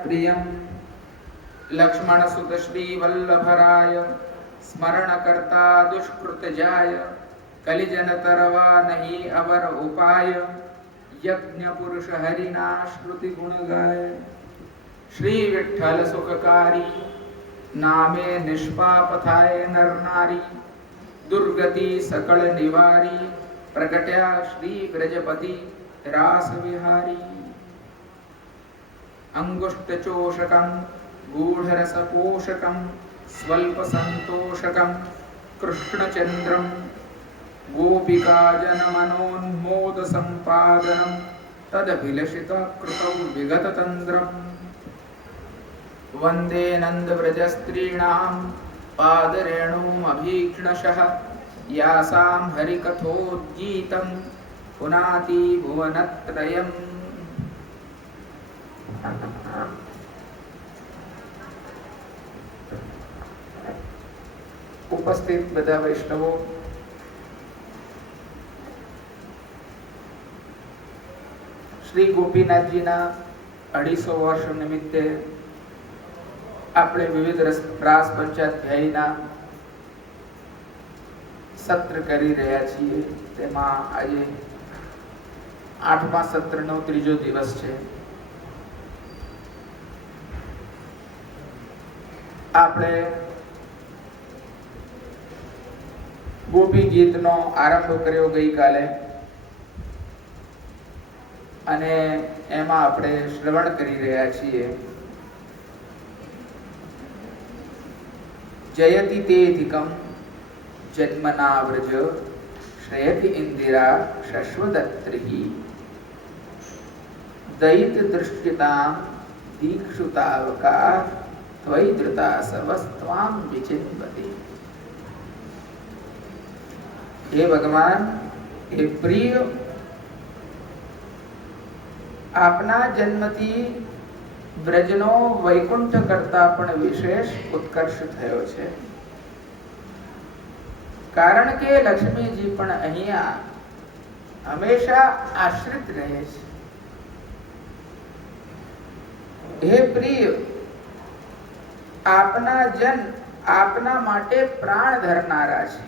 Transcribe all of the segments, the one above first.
प्रियं लक्ष्मण सुत श्री वल्लभराय स्मरण करता दुष्कृत जाय कलिजन तरवा नहीं अवर उपाय यज्ञ पुरुष हरिना श्रुति गुण गाय। श्री विठ्ठल सुखकारी नामे निष्पाप थाय नर नारी दुर्गति सकल निवारी प्रगट्या श्री ब्रजपति रास विहारी। अंगुष्ठचोषकं गूढरसपोषकं स्वल्पसन्तोषकं कृष्णचन्द्रं गोपिकाजनमनोन्मोदसम्पादनं तदभिलषितकृतौ विगततन्द्रम्। वन्दे नन्दव्रजस्त्रीणां पादरेणुमभीक्ष्णशः यासां हरिकथोद्गीतं पुनाति भुवनत्रयम्। उपस्थित બધા વૈષ્ણવો, શ્રી ગોપીનાથજીના 250 વર્ષ નિમિત્તે આપણે વિવિધ રાસ પંચાધ્યાયીના સત્ર કરી રહ્યા છીએ। તેમાં આજે 8મા સત્રનો ત્રીજો દિવસ છે। આપણે ગોપી ગીતનો આરંભ કર્યો ગઈકાલે અને એમાં આપણે શ્રવણ કરી રહ્યા છીએ। જયતિ તેધિકમ જન્મના વ્રજ શ્રેયતિ ઇન્દિરા શશ્વદત્રિ દૈત દૃષ્ટિતામ દીક્ષુતાવકા त्वयि धृता सर्वस्त्वां विचिन्वति। हे भगवान, हे प्रिय, आपना जन्मथी ब्रजनो वैकुंठ करता पण विशेष उत्कर्ष थयो छे। कारण के लक्ष्मीजी पण अहिया हमेशा आश्रित रहे छे। हे प्रिय, आपना जन आपना माटे प्राण धरनारा छे।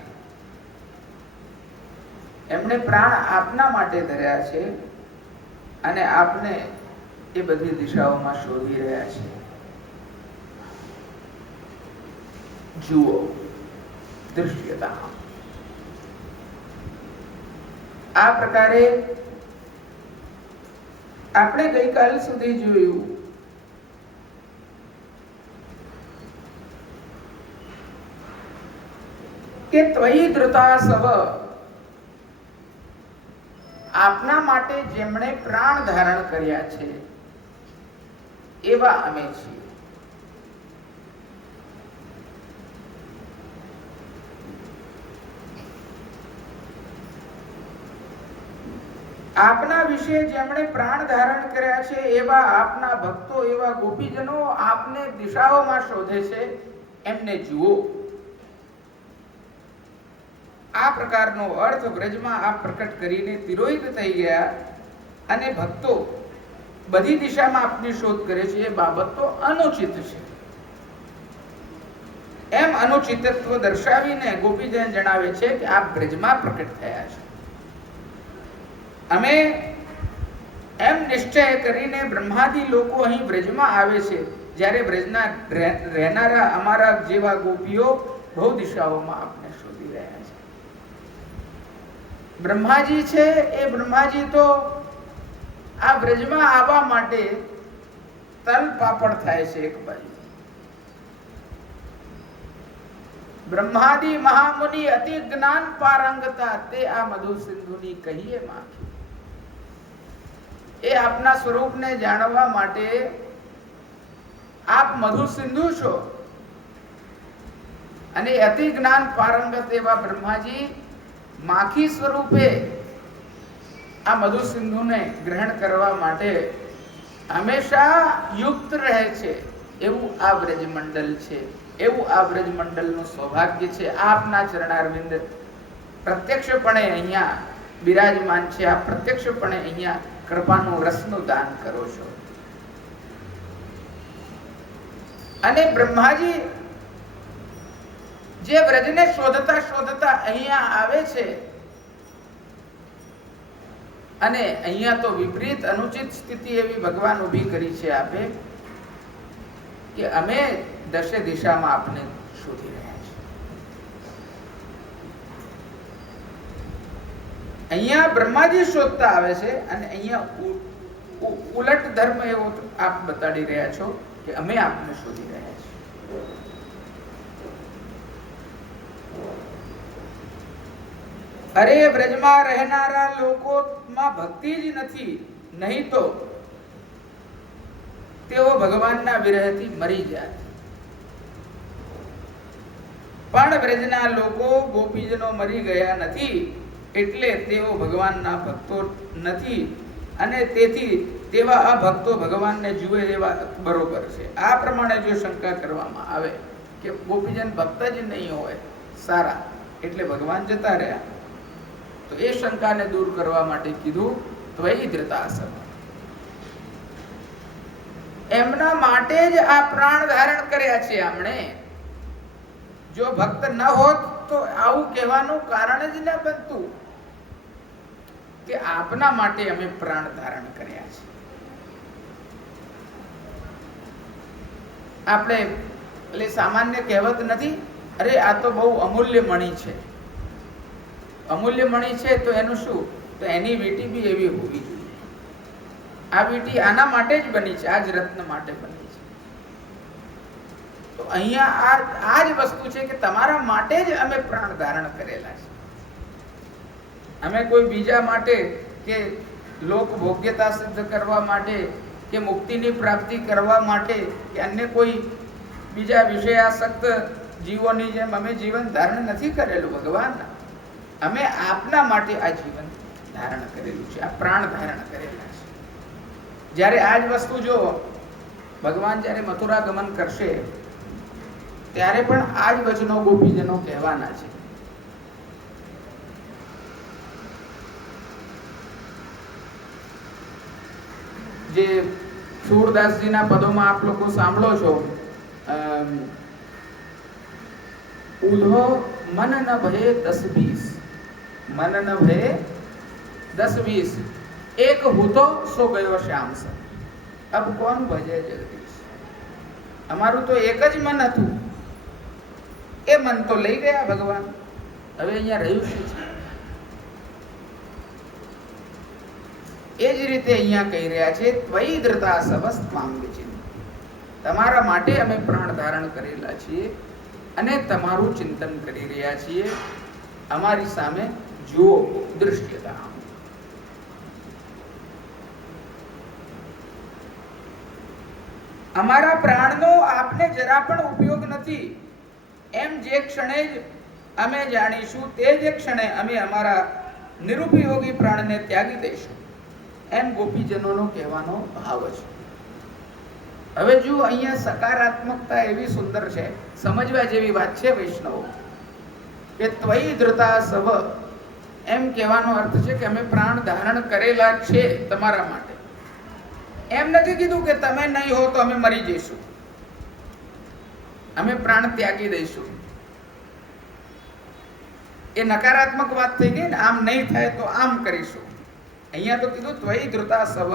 एमणे प्राण आपना माटे धर्या छे अने आपने ए बधी दिशाओमां शोधी रह्या छे। जुओ दृश्यता। आ प्रकारे आपणे गईकाल सुधी जोयुं કે ત્વયી ધૃતા સવ, આપના માટે જેમણે પ્રાણ ધારણ કર્યા છે એવા અમે છીએ। આપના વિશે જેમણે પ્રાણ ધારણ કર્યા છે એવા આપના ભક્તો, એવા ગોપીજનો આપને દિશાઓમાં શોધે છે, એમને જુઓ। આ પ્રકારનો અર્થ વ્રજમાં આ પ્રકટ કરીને તિરોહિત થઈ ગયા અને ભક્તો બધી દિશામાં આપની શોધ કરે છે એ બાબત તો અનુચિત છે। એમ અનુચિતત્વ દર્શાવીને ગોપીજન જણાવે છે કે આપ બ્રજમાં પ્રકટ થયા છે। અમે એમ નિશ્ચય કરીને બ્રહ્માદિ લોકો અહીં બ્રજમાં આવે છે, જ્યારે બ્રજના રહેનારા અમારા જેવા ગોપીઓ બહુ દિશાઓમાં આપને શોધી રહ્યા છે। ब्रह्माजी छे ए ब्रह्माजी तो आ ब्रजમાં આવવા માટે તલ પાપડ થાય છે એક બાજુ। ब्रह्मादि महामुनि अति ज्ञान पारंगता ते आ मधु सिंधुनी कहिए माखी। ए આપના સ્વરૂપને જાણવા માટે આપ મધુ સિંધુ છો અને અતિ જ્ઞાન પારંગત એવા બ્રહ્માજી માખી સ્વરૂપે આ મધુ સિંધુને ગ્રહણ કરવા માટે હંમેશા યુક્ત રહે છે એવું આ વ્રજ મંડળ છે। એવું આ વ્રજ મંડળનું સૌભાગ્ય છે। આપના ચરણારવિંદ પ્રત્યક્ષપણે અહીંયા બિરાજમાન છે। આ પ્રત્યક્ષપણે અહીંયા કૃપાનું રસનું દાન કરો છો। અને બ્રહ્માજી જે વ્રજને શોધતા શોધતા અહીંયા આવે છે, અને અહીંયા તો વિપરીત અનુચિત સ્થિતિ એવી ભગવાન ઊભી કરી છે આપે કે અમે દશે દિશામાં આપને શોધી રહ્યા છીએ. અહીંયા બ્રહ્માજી શોધતા આવે છે અને અહીંયા ઉલટ ધર્મ એવો આપ બતાડી રહ્યા છો કે અમે આપને શોધી રહ્યા છીએ. અરે બ્રજમાં રહેનારા લોકોમાં ભક્તિ જ નથી, નહીં તો તેઓ ભગવાનના વિરહથી મરી જાય. પણ બ્રજના લોકો ગોપીજનો મરી ગયા નથી, એટલે તેઓ ભગવાનના ભક્તો નથી, અને તેથી તેવા આ ભક્તો ભગવાનને જુએ એવા બરોબર છે. આ પ્રમાણે જો શંકા કરવામાં આવે કે ગોપીજન ભક્ત જ નહીં હોય સારા એટલે ભગવાન જતા રહ્યા, તો એ શંકાને દૂર કરવા માટે કીધું ત્વયી ધૃતાસવ. એમના માટે જ આ પ્રાણ ધારણ કર્યા છે આમણે. જો ભક્ત ન હોત તો આવું કહેવાનું કારણ જ ન બનતું કે આપના માટે અમે પ્રાણ ધારણ કર્યા છે. આપણે એટલે સામાન્ય કહેવત નથી, અરે આ તો બહુ અમૂલ્ય મણી છે. અમૂલ્ય મણી છે તો એનું શું, તો એની વીંટી બી એવી હોવી જોઈએ. આ વીંટી આના માટે જ બની છે, આ જ રત્ન માટે બની છે. તો અહીંયા આ જ વસ્તુ છે કે તમારા માટે જ અમે પ્રાણ ધારણ કરેલા છે. અમે કોઈ બીજા માટે કે લોક ભોગ્યતા સિદ્ધ કરવા માટે કે મુક્તિની પ્રાપ્તિ કરવા માટે કે અન્ય કોઈ બીજા વિષયાસક્ત જીવોની જેમ અમે જીવન ધારણ નથી કરેલું ભગવાન. અમે આપના માટે આ જીવન ધારણ કરેલું છે, આ પ્રાણ ધારણ કરેલા છે. જ્યારે આ જ વસ્તુ જો ભગવાન જ્યારે મથુરા ગમન કરશે ત્યારે પણ આ જ વચનો ગોપીજનો કહેવાના છે. જે સૂરદાસજીના પદોમાં આપ લોકો સાંભળો છો, ઉધો મન ન ભય 10-20, મન ન ભય 10-20, એક હૂતો સો ગયો શ્યામ સર, અબ કોણ ભજે જગદીશ. અમારું તો એક જ મન હતું, એ મન તો લઈ ગયા ભગવાન, હવે અહીંયા રહ્યું શું છે. એ જ રીતે અહીંયા કહી રહ્યા છે ત્વયી ધૃતા સવસ્ત્વામ વિચિંત. તમારા માટે અમે પ્રાણ ધારણ કરેલા છીએ અને તમારું ચિંતન કરી રહ્યા છીએ. અમારી સામે જુઓ, દૃશ્યતા. અમારા પ્રાણનો આપને જરા પણ ઉપયોગ નથી, એમ જે ક્ષણે જ અમે જાણીશું તે જ ક્ષણે અમે અમારા નિરુપયોગી પ્રાણને ત્યાગી દઈશું. એમ ગોપીજનોનો કહેવાનો ભાવ છે. હવે જો અહીંયા સકારાત્મકતા એવી સુંદર છે, સમજવા જેવી વાત છે વૈષ્ણવો, કે ત્વયી ધૃતા સવ, એમ કહેવાનો અર્થ છે કે અમે પ્રાણ ધારણ કરેલા છે તમારા માટે. એમ નથી કીધું કે તમે નહીં હો તો અમે મરી જઈશું, અમે પ્રાણ ત્યાગી દઈશું. એ નકારાત્મક વાત થઈ ગઈ ને, આમ નહીં થાય તો આમ કરીશું. અહીંયા તો કીધું ત્વયી ધૃતા સવ.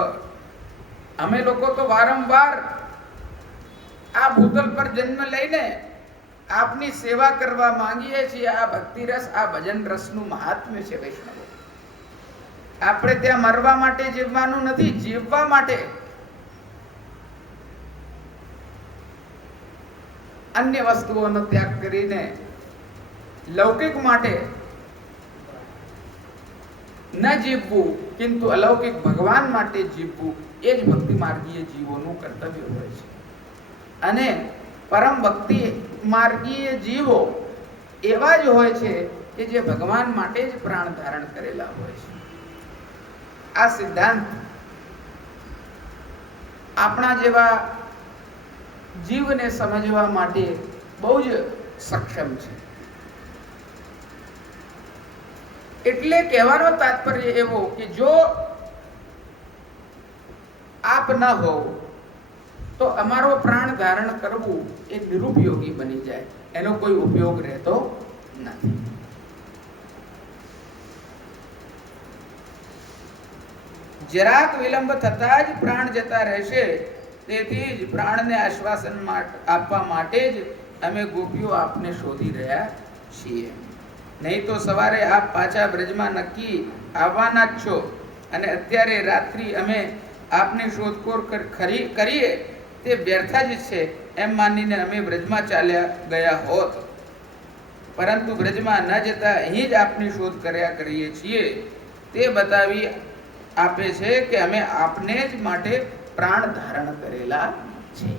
અમે લોકો તો વારંવાર આ ભૂતલ પર જન્મ લઈને આપની સેવા કરવા માંગીએ છીએ. આ ભક્તિ રસ, આ ભજન રસનું મહાત્મ્ય છે વૈષ્ણવો. આપણે ત્યાં મરવા માટે જીવવાનું નથી, જીવવા માટે. અન્ય વસ્તુઓનો ત્યાગ કરીને લૌકિક માટે ન જીવવું, કિંતુ અલૌકિક ભગવાન માટે જીવવું, એ જ ભક્તિ માર્ગીય જીવોનું કર્તવ્ય હોય છે. અને પરમ ભક્તિ માર્ગીય જીવો એવા જ હોય છે કે જે ભગવાન માટે જ પ્રાણ ધારણ કરેલા હોય છે. આ સિદ્ધાંત આપણા જેવા જીવને સમજવા માટે બહુ જ સક્ષમ છે. એટલે કહેવાનો તાત્પર્ય એવો કે જો આપ ન હો તો અમારો પ્રાણ ધારણ કરવું એ નિરુપયોગી બની જાય, એનો કોઈ ઉપયોગ રહેતો નથી. જરાક વિલંબ થતા જ પ્રાણ જતા રહેશે, તેથી જ પ્રાણને આશ્વાસન આપવા માટે જ અમે ગોપીઓ આપને શોધી રહ્યા છીએ. નહીં તો સવારે આપ પાછા બ્રજમાં નક્કી આવવાના જ છો, અને અત્યારે રાત્રિ અમે આપની શોધખોળ કરીએ તે વ્યર્થ જ છે એમ માનીને અમે બ્રજમાં ચાલ્યા ગયા હોત. પરંતુ બ્રજમાં ન જતા અહીં જ આપની શોધ કર્યા કરીએ છીએ, તે બતાવી આપે છે કે અમે આપને જ માટે પ્રાણ ધારણ કરેલા છે.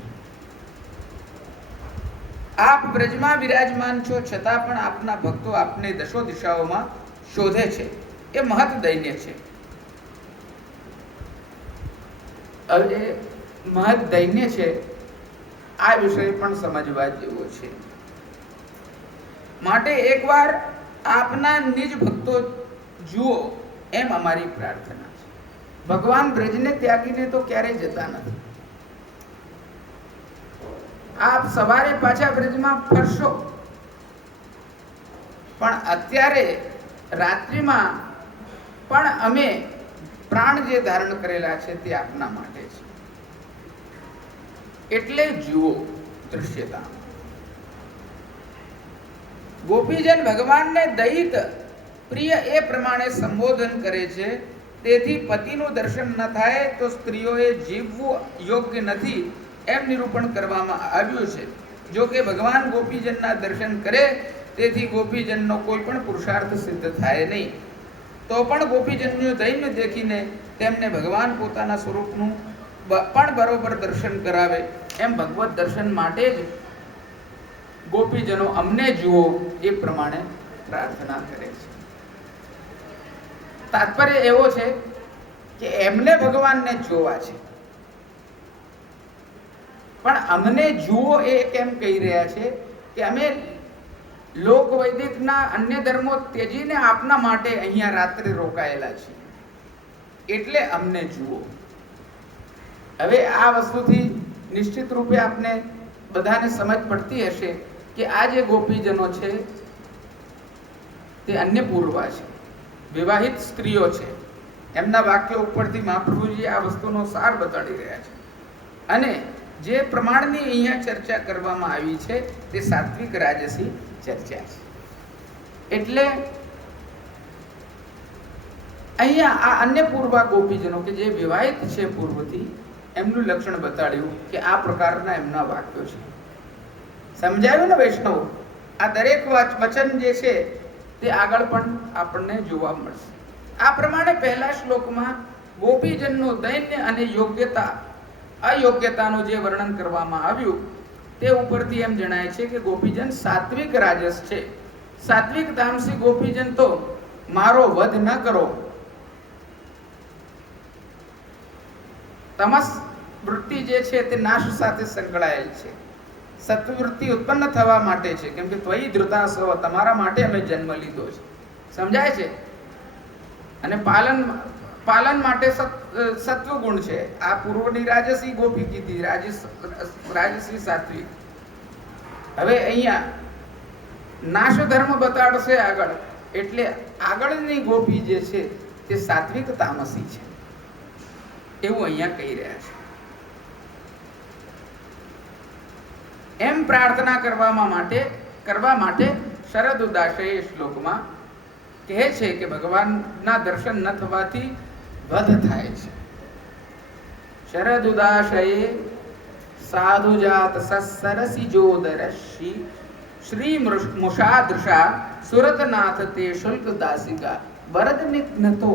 આપ બ્રજમાં વિરાજમાન છો, છતાં પણ આપના ભક્તો આપને દશો દિશાઓમાં શોધે છે. એ મહત દૈન્ય છે. હવે મહત દૈન્ય છે, આ વિષય પણ સમજવા જેવો છે. માટે એકવાર આપના નિજ ભક્તો જુઓ એમ અમારી પ્રાર્થના છે. ભગવાન બ્રજને ત્યાગીને તો ક્યારેય જતા નથી. આપ સવારે પાછા બ્રજમાં ફરશો, પણ અત્યારે રાત્રિમાં પણ અમે પ્રાણ જે ધારણ કરેલા છે તે આપના માટે છે. એટલે જુઓ દૃશ્યતા. ગોપીજન ભગવાનને દૈત પ્રિય એ પ્રમાણે સંબોધન કરે છે. તેથી પતિનું દર્શન ન થાય તો સ્ત્રીઓએ જીવવું યોગ્ય નથી એમ નિરૂપણ કરવામાં આવ્યું છે. જો કે ભગવાન ગોપીજનના દર્શન કરે તેથી ગોપીજનનો કોઈ પણ પુરુષાર્થ સિદ્ધ થાય નહીં. તો પણ ગોપીજનનું દૈન્ય દેખીને તેમને ભગવાન પોતાના સ્વરૂપનું પણ બરોબર દર્શન કરાવે એમ ભગવત દર્શન માટે જ ગોપીજનો અમને જુઓ એ પ્રમાણે પ્રાર્થના કરે છે. તાત્પર્ય એવો છે કે એમને ભગવાનને જોવા છે, પણ અમને જુઓ એ કેમ કહી રહ્યા છે કે અમે લોક વૈદિકના અન્ય ધર્મો ત્યજીને આપના માટે અહીંયા રાત્રે રોકાયેલા છીએ, એટલે અમને જુઓ. હવે આ વસ્તુથી નિશ્ચિત રૂપે આપને બધાને સમજ પડતી હશે કે આ જે ગોપીજનો છે તે અન્ય પૂર્વા છે, વિવાહિત સ્ત્રીઓ છે. એમના વાક્યો ઉપરથી મહાપ્રભુજી આ વસ્તુનો સાર બતાડી રહ્યા છે. અને જે પ્રમાણની અહીંયા ચર્ચા કરવામાં આવી છે તે સાત્વિક રાજસી ચર્ચા છે. એટલે અહીંયા આ અન્ય પૂર્વા ગોપીજનો કે જે વિવાહિત છે પૂર્વથી, એમનું લક્ષણ બતાડ્યું કે આ પ્રકારના એમના વાક્યો છે. સમજાયું ને વૈષ્ણવ? આ દરેક વચન જે છે તે આગળ પણ આપણને જોવા મળશે. આ પ્રમાણે પહેલા શ્લોકમાં ગોપીજનનું દૈન્ય અને યોગ્યતા અયોગ્યતાનું જે વર્ણન કરવામાં આવ્યું તે ઉપરથી એમ જણાય છે કે ગોપીજન સાત્વિક રાજસ છે. સાત્વિક તામસી ગોપીજન તો મારો વધ ન કરો, તમસ વૃત્તિ જે છે તે નાશ સાથે સંકળાયેલ છે. સત્વવૃત્તિ ઉત્પન્ન થવા માટે છે, કેમ કે ત્વયી ધૃતાસવ, તમારા માટે અમે જન્મ લીધો છે. સમજાય છે? અને પાલન માટે સત્વ ગુણ છે. આ પૂર્વની રાજસી ગોપી કીધી, રાજસી સાત્વિક. હવે અહીંયા નાશ ધર્મ બતાડશે આગળ, એટલે આગળની ગોપી જે છે તે સાત્વિક તામસી છે એવું અહીંયા કહી રહ્યા છે. એમ પ્રાર્થના કરવા માટે શરદ ઉદાસય શ્લોકમાં કહે છે કે ભગવાનના દર્શન ન થવાથી વધ થાય છે. શરદ ઉદાસયે સાધુજાત સસરસી જોદરશી શ્રી મુષાદૃષા સુરતનાથ તે શુલ્ક દાસિકા વરદ નિઘ્નતો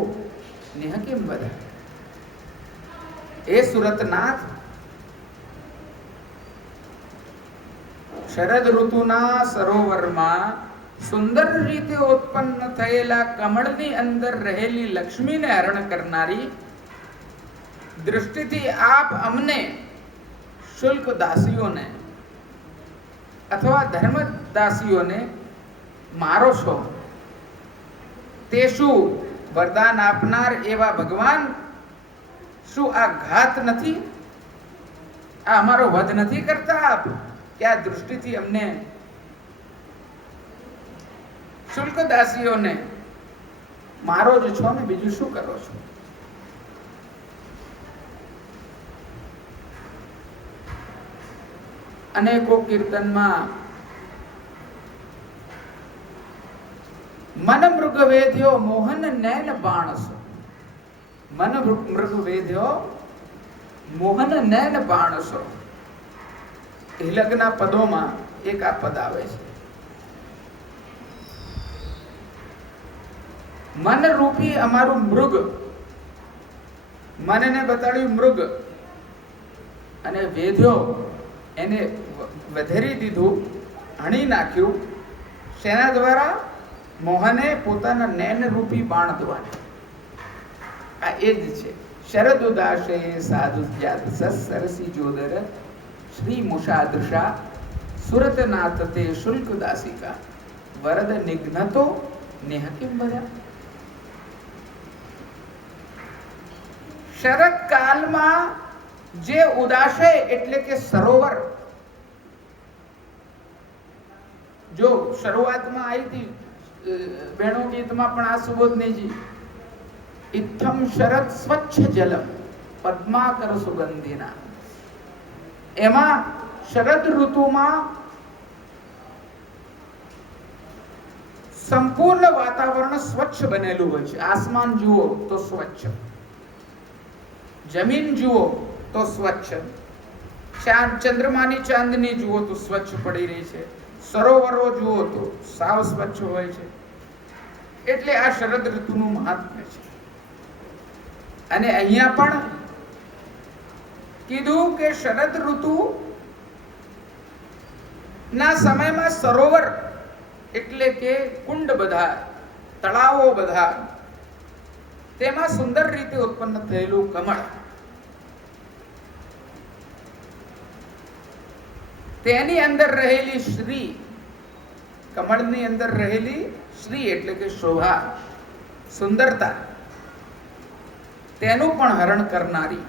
નેહ કેમ વધ. એ સુરતનાથ, શરદ ઋતુના સરોવરમાં સુંદર રીતે ઉત્પન્ન થયેલા કમળની અંદર રહેલી લક્ષ્મીને હરણ કરનારી દૃષ્ટિથી આપ અમને શુલ્ક દાસીઓને અથવા ધર્મદાસીઓને મારો છો. તે શું વરદાન આપનાર એવા ભગવાન શું આ ઘાત નથી? આ અમારો વધ નથી કરતા આપ કે આ દૃષ્ટિથી અમને શુલ્કદાસીઓને મારો જ છો ને બીજું શું કરો છો? અનેકો કીર્તનમાં મન મૃગ વેદ્યો મોહન નૈન બાણસો, મન મૃગ વેદ્યો મોહન નૈન બાણસો. તિલકના પદોમાં એક આ પદ આવે છે. મન રૂપી અમારું મૃગ, મનને બતાડ્યું મૃગ અને વેદ્યો એને વધેરી દીધું, હણી નાખ્યું. શેના દ્વારા? મોહને પોતાના નૈન રૂપી બાણ દ્વારા. આ એ જ છે. શરદ ઉદાસે સાધુ જાત સરસી જોદર શ્રી મુષાદૃષા સુરતનાથ તે શુલ્ક દાસિકા વરદ નિઘ્નતો નેહકિમ ભર્યા. શરદ કાલમાં જે ઉદાશય એટલે કે સરોવર, જો શરૂઆતમાં આવી હતી બેણો ગીતમાં પણ આ સુબોધનીજી, ઇત્થમ શરદ સ્વચ્છ જલમ પદ્માકર સુગંધિના. એમાં શરદ ઋતુમાં સંપૂર્ણ વાતાવરણ સ્વચ્છ બનેલું હોય છે. આસમાન જુઓ તો સ્વચ્છ, જમીન જુઓ તો સ્વચ્છ, ચંદ્રમાની ચાંદની જુઓ તો સ્વચ્છ પડી રહી છે, સરોવરો જુઓ તો સાવ સ્વચ્છ હોય છે. એટલે આ શરદ ઋતુનું મહાત્મ્ય છે. અને અહીંયા પણ કીધું કે શરદ ઋતુ ના સમયમાં સરોવર એટલે કે કુંડ બધા, તળાવો બધા, તેમાં સુંદર રીતે ઉત્પન્ન થયેલું કમળ, તેની અંદર રહેલી શ્રી, કમળની અંદર રહેલી શ્રી એટલે કે શોભા, સુંદરતા, તેનું પણ હરણ કરનારી.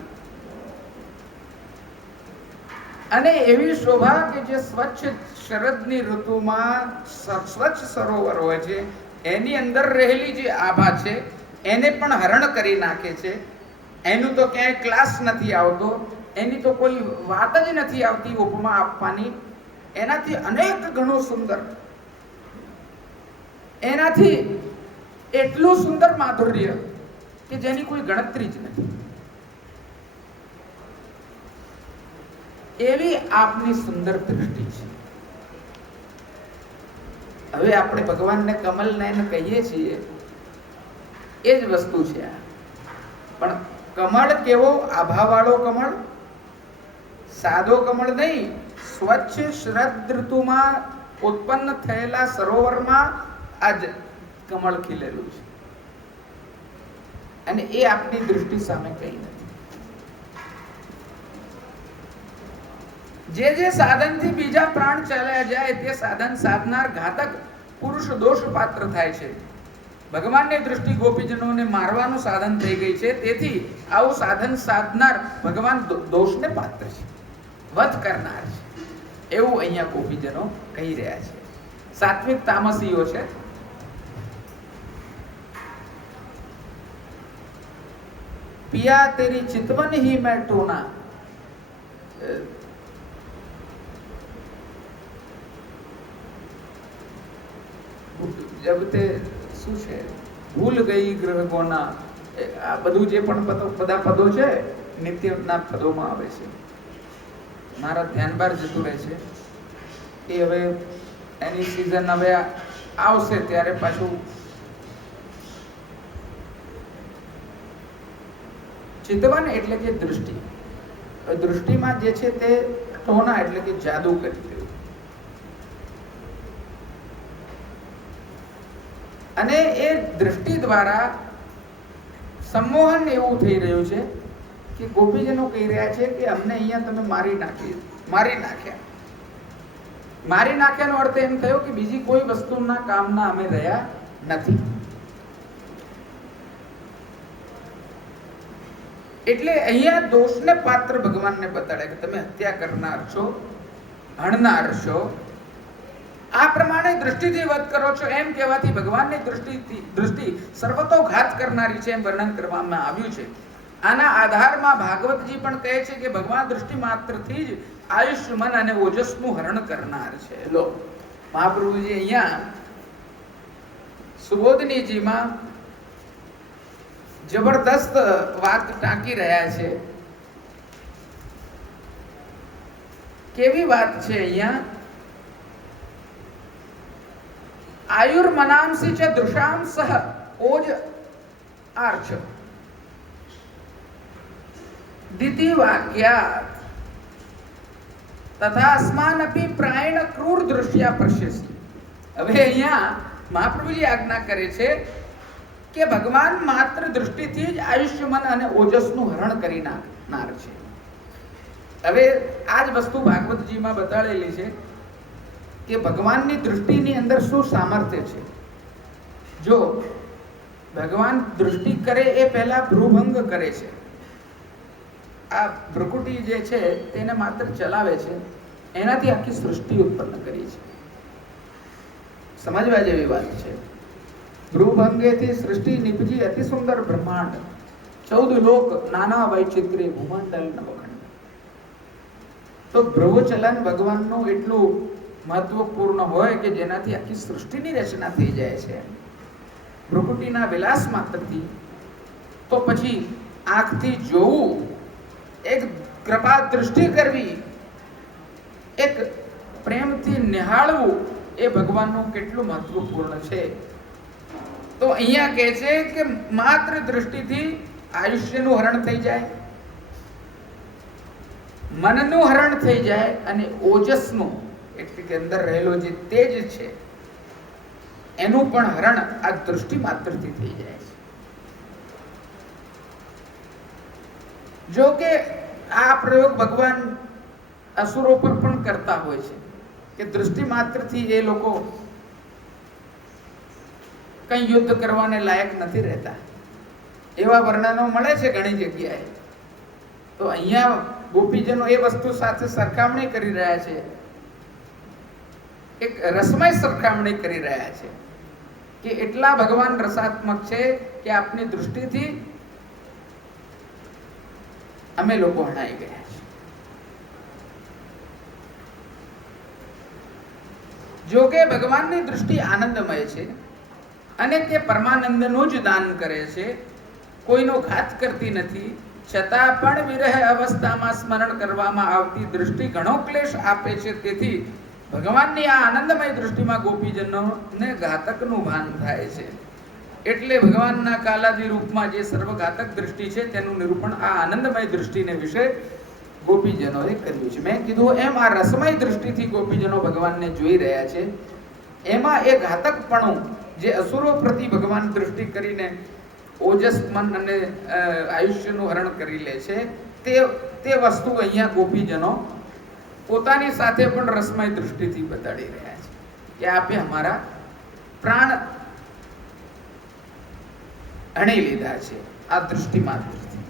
અને એવી શોભા કે જે સ્વચ્છ શરદની ઋતુમાં સ્વચ્છ સરોવર હોય છે, એની અંદર રહેલી જે આભા છે એને પણ હરણ કરી નાખે છે. એનું તો ક્યાંય ક્લાસ નથી આવતો, એની તો કોઈ વાત જ નથી આવતી ઉપમા આપવાની. એનાથી અનેક ગણું સુંદર, એનાથી એટલું સુંદર માધુર્ય કે જેની કોઈ ગણતરી જ નથી. એવી આપની સુંદર દૃષ્ટિ છે. હવે આપણે ભગવાનને કમલ નયન કહીએ છીએ, એ જ વસ્તુ છે. પણ કમળ કેવો? આભાવાળો કમળ, સાદો કમળ નહીં. સ્વચ્છ શરદ ઋતુમાં ઉત્પન્ન થયેલા સરોવરમાં આજ કમળ ખીલેલું છે. અને એ આપની દૃષ્ટિ સામે કઈ નથી. જે જે સાધનથી બીજા પ્રાણ ચાલ્યા જાય તે સાધન સાધનાર ઘાતક પુરુષ દોષ પાત્ર થાય છે. ભગવાનની દૃષ્ટિ ગોપીજનોને મારવાનું સાધન થઈ ગઈ છે. તેથી આવું સાધન સાધનાર ભગવાન દોષને પાત્ર છે, વધ કરનાર છે, એવું અહીંયા ગોપીજનો કહી રહ્યા છે. સાત્વિક તામસીઓ છે. पिया तेरी चितवन ही मैं टोना, जब ते શું છે, ભૂલ ગઈ ગ્રહ ગોના. આ બધું જે પણ બધા પદો છે નિત્યના પદોમાં આવે છે. મારા ધ્યાન બહાર જતું રહે છે. એ હવે એની સિઝન હવે આવશે ત્યારે પાછું. ચિતવન એટલે કે દૃષ્ટિ. દૃષ્ટિમાં જે છે તે ટોના એટલે કે જાદુ કરી દેવું. અને એ દૃષ્ટિ દ્વારા સંમોહન એવું થઈ રહ્યું છે કે ગોપીજનો કહી રહ્યા છે કે અમને અહીંયા તમે મારી નાખ્યા. મારી નાખ્યાનો અર્થ એમ થયો કે બીજી કોઈ વસ્તુના કામના અમે રહ્યા નથી. એટલે અહીંયા દોષને પાત્ર ભગવાનને બતાડે કે તમે હત્યા કરનાર છો, હણનાર છો, આ પ્રમાણે દૃષ્ટિથી વધ કરો છો એમ કહેવાથી ભગવાનની દૃષ્ટિ સર્વતોઘાત કરનારી છે એમ વર્ણન કરવામાં આવ્યું છે. આના આધારમાં ભાગવતજી પણ કહે છે કે ભગવાન દૃષ્ટિ માત્રથી જ આયુષ્ય, મન અને ઓજસનું હરણ કરનાર છે. લો મહાપ્રભુજી અહીંયા સુબોધનીજીમાં જબરદસ્ત વાત ટાંકી રહ્યા છે. કેવી વાત છે અહીંયા? આયુર્મનાંસી ચ દૃશામ સહ ઓજ આર્ચ દિતિ વાક્યાત તથા અસ્માનપી પ્રાયણ ક્રૂર દૃશ્યા પશ્યસી. હવે અહીંયા મહાપ્રભુજી આજ્ઞા કરે છે કે ભગવાન માત્ર દૃષ્ટિથી જ આયુષ્ય, મન અને ઓજસનું હરણ કરી નાખનાર છે. હવે આ જ વસ્તુ ભાગવતજીમાં બતાડેલી છે કે ભગવાનની દૃષ્ટિની અંદર શું સામર્થ્ય છે. જો ભગવાન દૃષ્ટિ કરે એ પહેલા ભ્રુભંગ કરે છે. આ ભ્રુકુટી જે છે તેને માત્ર ચલાવે છે, એનાથી આખી સૃષ્ટિ ઉત્પન્ન કરી છે. સમજવા જેવી વાત છે. ભ્રુભંગેથી સૃષ્ટિ નિપજી અતિ સુંદર બ્રહ્માંડ, 14 લોક નાના વૈચિત્ર્ય ભૂમંડલ નવખંડ. તો ભ્રુવ ચલન ભગવાનનું એટલું મહત્વપૂર્ણ હોય કે જેનાથી આખી સૃષ્ટિની રચના થઈ જાય છે ભ્રુકુટીના વિલાસ માત્રથી. તો પછી આંખથી જોવું, એક કૃપા દૃષ્ટિ કરવી, એક પ્રેમથી નિહાળવું એ ભગવાનનું કેટલું મહત્વપૂર્ણ છે. તો અહીંયા કહે છે કે માત્ર દૃષ્ટિથી આયુષ્યનું હરણ થઈ જાય, મનનું હરણ થઈ જાય અને ઓજસનું એટલે કે અંદર રહેલો જે તેજ છે એનું પણ હરણ આ દૃષ્ટિ માત્રથી થઈ જાય છે. જો કે આ પ્રયોગ ભગવાન અસુરો પર પણ કરતા હોય છે કે દૃષ્ટિ માત્રથી એ લોકો કઈ યુદ્ધ કરવાને લાયક નથી રહેતા. એવા વર્ણનો મળે છે ઘણી જગ્યાએ. તો અહીંયા ગોપીજનો એ વસ્તુ સાથે સરખામણી કરી રહ્યા છે, એક રસમય સરખામણી કરી રહ્યા છે કે એટલા ભગવાન રસાત્મક છે કે આપની દૃષ્ટિથી અમે લોકો હણાઈ ગયા છે. જો કે ભગવાનની દૃષ્ટિ આનંદમય છે અને તે પરમાનંદનું જ દાન કરે છે, કોઈનો ઘાત કરતી નથી. છતાં પણ વિરહ અવસ્થામાં સ્મરણ કરવામાં આવતી દૃષ્ટિ ઘણો ક્લેશ આપે છે. તેથી ભગવાનની આ આનંદમય દૃષ્ટિમાં ગોપીજનોને ઘાતકનું ભાન થાય છે. એટલે ભગવાનના કાલાદી રૂપમાં જે સર્વઘાતક દૃષ્ટિ છે તેનું નિરૂપણ આ આનંદમય દૃષ્ટિને વિશે ગોપીજનોએ કર્યું છે. મેં કીધું એમ આ રસમય દૃષ્ટિથી ગોપીજનો ભગવાનને જોઈ રહ્યા છે. એમાં એ ઘાતકપણું જે અસુરો પ્રતિ ભગવાન દૃષ્ટિ કરીને ઓજસ, મન અને આયુષ્યનું હરણ કરી લે છે તે વસ્તુ અહીંયા ગોપીજનો પોતાની સાથે પણ રસમય દૃષ્ટિથી બતાડી રહ્યા છે કે આપે અમારા પ્રાણ હણી લીધા છે આ દૃષ્ટિ માત્રથી.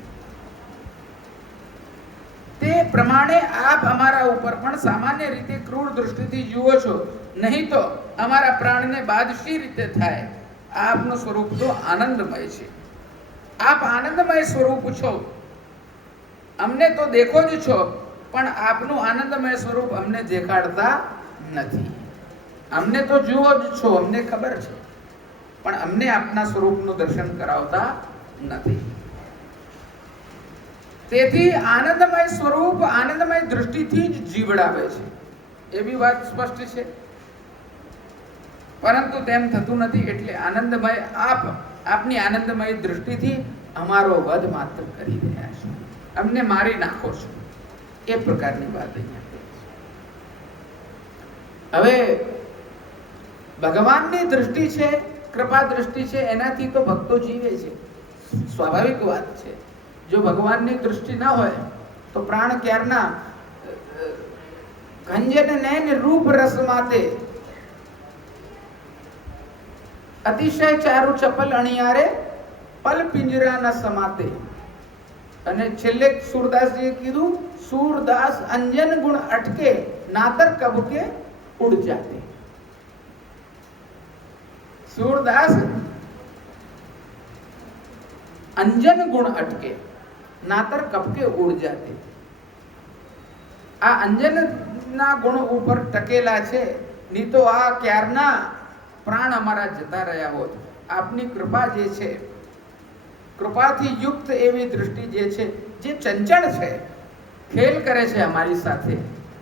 તે પ્રમાણે આપ અમારા ઉપર પણ સામાન્ય રીતે ક્રૂર દૃષ્ટિથી જુઓ છો, નહીં તો અમારા પ્રાણને બાદ શી રીતે થાય? આપનું સ્વરૂપ તો આનંદમય છે. આપ આનંદમય સ્વરૂપ છો, અમને તો દેખો જ છો, પણ આપનું આનંદમય સ્વરૂપ અમને દેખાડતા નથી. અમને તો જુઓ જ છો, અમને ખબર છે, પણ અમને આપના સ્વરૂપનું દર્શન કરાવતા નથી. તેથી આનંદમય સ્વરૂપ આનંદમય દૃષ્ટિથી જ જીવડાવે છે એવી વાત સ્પષ્ટ છે. પરંતુ તેમ થતું નથી. એટલે આનંદમય આપની આનંદમય દૃષ્ટિથી અમારો વધ માત્ર કરી રહ્યા છો, અમને મારી નાખો છો, એ પ્રકારની વાત અહીંયા છે. હવે ભગવાનની દૃષ્ટિ છે, કૃપા દૃષ્ટિ છે, એનાથી તો ભક્તો જીવે છે, સ્વાભાવિક વાત છે. જો ભગવાનની દૃષ્ટિ ના હોય તો પ્રાણ ક્યારના ગંજન નૈન રૂપ રસ માતે અતિશય ચારુ ચપલ અણિયારે પલ પિંજરા ન સમાતે. અને છેલ્લે सूरदासજીએ કીધું सूरदास अंजन गुण अटके नातर कब के उड़ जाते। सूरदास अंजन गुण अटके नातर कब के उड़ जाते। आ अंजन ना गुण ऊपर टकेला छे, नहीं तो आ क्याરના प्राण અમારા જતા રહ્યા હોત। આપની કૃપા જે છે, કૃપાથી યુક્ત એવી દૃષ્ટિ જે છે, જે ચંચળ છે, ખેલ કરે છે અમારી સાથે,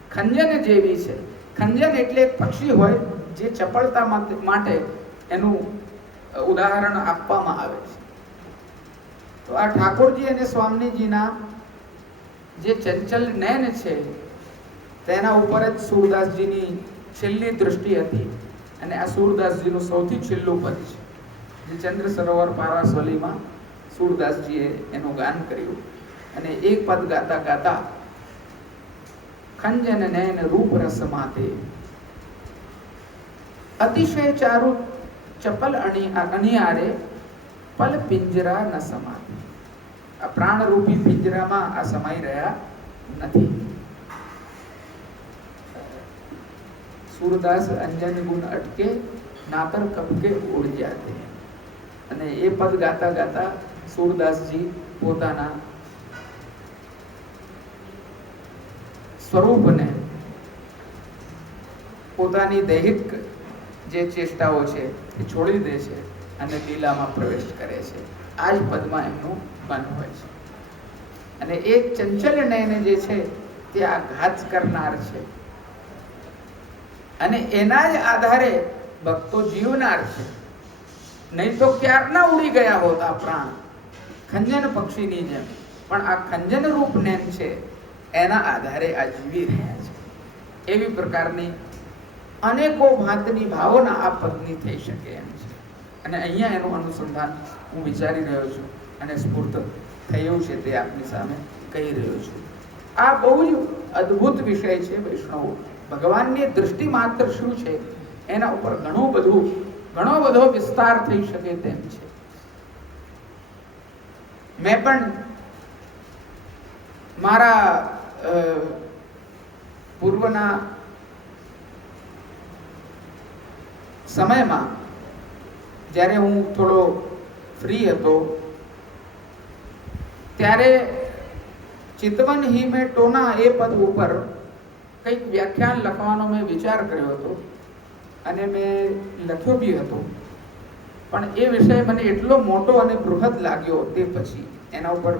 ખંજન જેવી છે। ખંજન એટલે એક પક્ષી હોય જે ચપળતા માટે એનું ઉદાહરણ આપવામાં આવે છે। તો આ ઠાકોરજી અને સ્વામીજીના જે ચંચલ નયન છે તેના ઉપર જ सूरदासજીની છેલ્લી દૃષ્ટિ હતી। અને આ सूरदासજીનું સૌથી છેલ્લું પદ છે, જે ચંદ્ર સરોવર પારાસવલીમાં सूरदासજીએ એનું ગાન કર્યું। અને એક પદ ગાતા ગાતા ખંજન નયન રૂપ રસ માતે અતિશય ચારુ ચપલ અણિયારે પલ પિંજરા ન સમાતે। આ પ્રાણરૂપી પિંજરામાં આ સમાઈ રહ્યા નથી। सूरदास अंजन गुण अटके नातर कब के उड़ जाते। અને એ પદ ગાતા ગાતા सूरदासजी પોતાના સ્વરૂપને, પોતાની દૈહિક જે ચેષ્ટાઓ છે એ છોડી દે છે અને લીલામાં પ્રવેશ કરે છે। આ જ પદમાં એમનું મન હોય છે। અને એ ચંચલ નયન જે છે તે આ ઘાત કરનાર છે અને એના જ આધારે ભક્તો જીવનાર છે। નહીં તો ક્યારના ઉડી ગયા હોત આ પ્રાણ ખંજન પક્ષીની જેમ, પણ આ ખંજન રૂપ નયન છે એના આધારે આ જીવી રહ્યા છે। એવી પ્રકારની અનેકો ભાતની ભાવના આ પદની થઈ શકે એમ છે। અને અહીંયા એનું અનુસંધાન હું વિચારી રહ્યો છું અને સ્ફૂર્ત થયું છે તે આપની સામે કહી રહ્યો છું। આ બહુ જ અદ્ભુત વિષય છે વૈષ્ણવ। ભગવાનની દૃષ્ટિ માત્ર શું છે એના ઉપર ઘણો બધો વિસ્તાર થઈ શકે તેમ છે। મેં પણ મારા પૂર્વના સમયમાં જ્યારે હું થોડો ફ્રી હતો ત્યારે ચિતવન ही में टोना એ પદ ઉપર કંઈક વ્યાખ્યાન લખવાનો મેં વિચાર કર્યો હતો અને મેં લખ્યો બી હતો। પણ એ વિષય મને એટલો મોટો અને બૃહદ લાગ્યો તે પછી એના ઉપર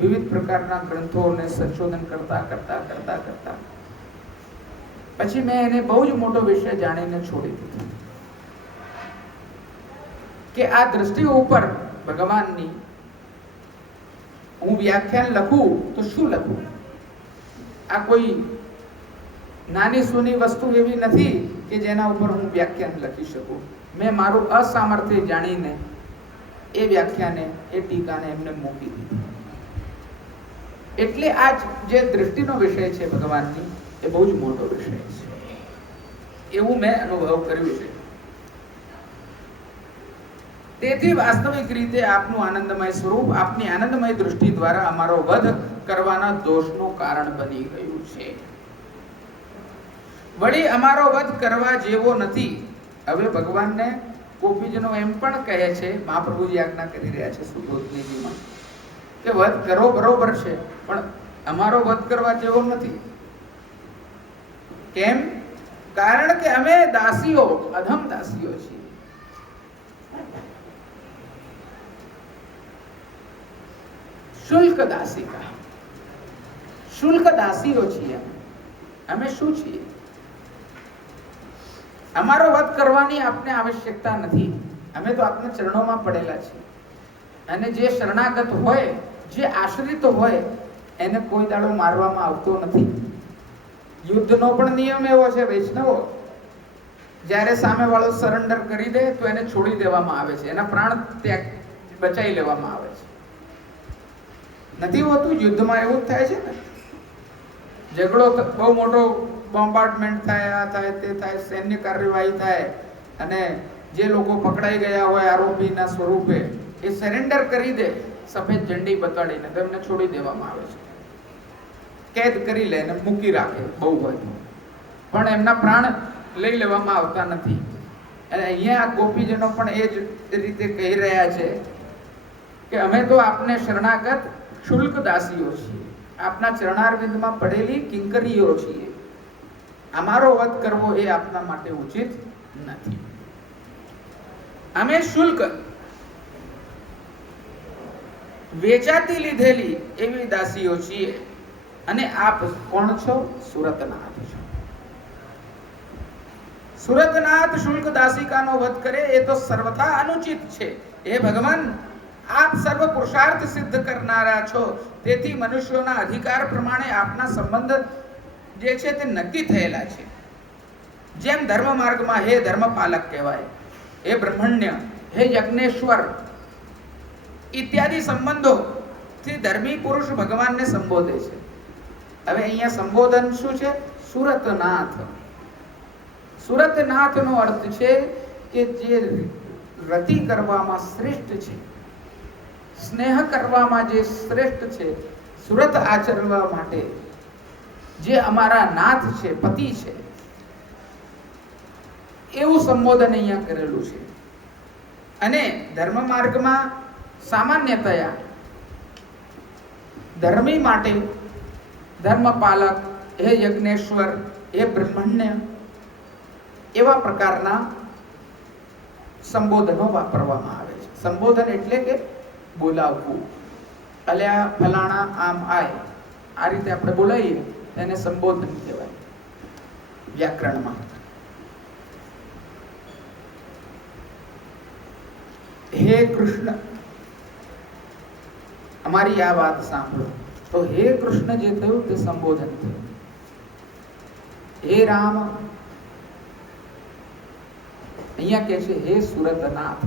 વિવિધ પ્રકારના ગ્રંથોને સંશોધન કરતા કરતા કરતા કરતા પછી મેં એને બહુ જ મોટો વિષય જાણીને છોડી દીધો કે આ દ્રષ્ટિ ઉપર ભગવાનની હું વ્યાખ્યાન લખું તો શું લખું। આ કોઈ નાની સૂની વસ્તુ એવી નથી કે જેના ઉપર હું વ્યાખ્યાન લખી શકું। મેં મારું અસામર્થ્ય જાણીને એ વ્યાખ્યાને, એ ટીકાને એમને મૂકી દીધી। એટલે આ જે દૃષ્ટિનો વિષય છે ભગવાનની એ બહુ જ મોટો વિષય છે એવું મેં અનુભવ કર્યું છે। તેથી વાસ્તવિક રીતે આપનું આનંદમય સ્વરૂપ, આપની આનંદમય દૃષ્ટિ દ્વારા અમારો વધ કરવાના દોષનું કારણ બની ગયું છે। વળી અમારો વધ કરવા જેવો નથી। હવે ભગવાનને ગોપીજનો એમ પણ કહે છે, મહાપ્રભુજી આજ્ઞા કરી રહ્યા છે સુબોધનીજીમાં કે વધ કરો બરોબર છે, પણ અમારો વધ કરવા જેવો નથી। કેમ? કારણ કે અમે દાસીઓ, અધમ દાસીઓ છીએ। શુલ્ક દાસિકા, શુલ્ક દાસીઓ છીએ અમે। શું છીએ? અમારો વધ કરવાની આપને આવશ્યકતા નથી। અમે તો આપના ચરણોમાં પડેલા છીએ અને જે શરણાગત હોય, જે આશ્રિત હોય એને કોઈ દાડો મારવામાં આવતો નથી। યુદ્ધનો પણ નિયમ એવો છે વૈષ્ણવો, જ્યારે સામેવાળો સરેન્ડર કરી દે તો એને છોડી દેવામાં આવે છે, એના પ્રાણ ત્યાગ બચાવી લેવામાં આવે છે। નથી હોતું યુદ્ધમાં એવું જ થાય છે ને। ઝઘડો બહુ મોટો બોમ્બાર્ડમેન્ટ થાય, આ થાય તે થાય, સૈન્ય કાર્યવાહી થાય અને જે લોકો પકડાઈ ગયા હોય આરોપીના સ્વરૂપે એ સરેન્ડર કરી દે સફેદ ઝંડી બતાડીને તેમને છોડી દેવામાં આવે છે, કેદ કરી લે અને મૂકી રાખે બહુ હોય, પણ એમના પ્રાણ લઈ લેવામાં આવતા નથી. અને અહીંયા આ ગોપીજનો પણ એ જ રીતે કહી રહ્યા છે કે અમે તો આપને શરણાગત શુલ્ક દાસીઓ છીએ, આપના ચરણારવિંદમાં પડેલી કિંકરીઓ છીએ, અમારો વધ કરવો એ આપના માટે ઉચિત નથી. અમે શુલ્ક વેચાતી લીધેલી એવી દાસીઓ છીએ, અને આપ કોણ છો? સુરતનાથ છો. સુરતનાથ શુલ્ક દાસિકાનો વધ કરે એ તો સર્વથા અનુચિત છે. હે ભગવાન, આપ સર્વ પુરુષાર્થ સિદ્ધ કરનારા છો, તેથી મનુષ્યોના અધિકાર પ્રમાણે આપના સંબંધ જે છે તે નક્કી થયેલા છે. જેમ ધર્મ માર્ગમાં હે ધર્મપાલક કહેવાય, હે બ્રહ્મણ્ય, હે યજ્ઞેશ્વર ઇત્યાદિ સંબંધોથી ધર્મી પુરુષ ભગવાનને સંબોધે છે. હવે અહીંયા સંબોધન શું છે? સુરતનાથ. સુરતનાથનો અર્થ છે કે જે રતિ કરવામાં શ્રેષ્ઠ છે, સ્નેહ કરવામાં જે શ્રેષ્ઠ છે, સુરત આચરવા માટે જે અમારા નાથ છે, પતિ છે, એવું સંબોધન અહીંયા કરેલું છે. અને ધર્મ માર્ગમાં સામાન્યતયા ધર્મી માટે ધર્મપાલક, હે યજ્ઞેશ્વર, હે બ્રહ્મણ્ય એવા પ્રકારના સંબોધનો વાપરવામાં આવે છે. સંબોધન એટલે કે બોલાવવું. અલ્યા ફલાણા આમ આય, આ રીતે આપણે બોલાવીએ એને સંબોધન કહેવાય વ્યાકરણમાં. હે કૃષ્ણ, અમારી આ વાત સાંભળો. તો હે કૃષ્ણ જે થયું તે સંબોધન થયું. હે રામ, અહીંયા કે છે હે સુરતનાથ,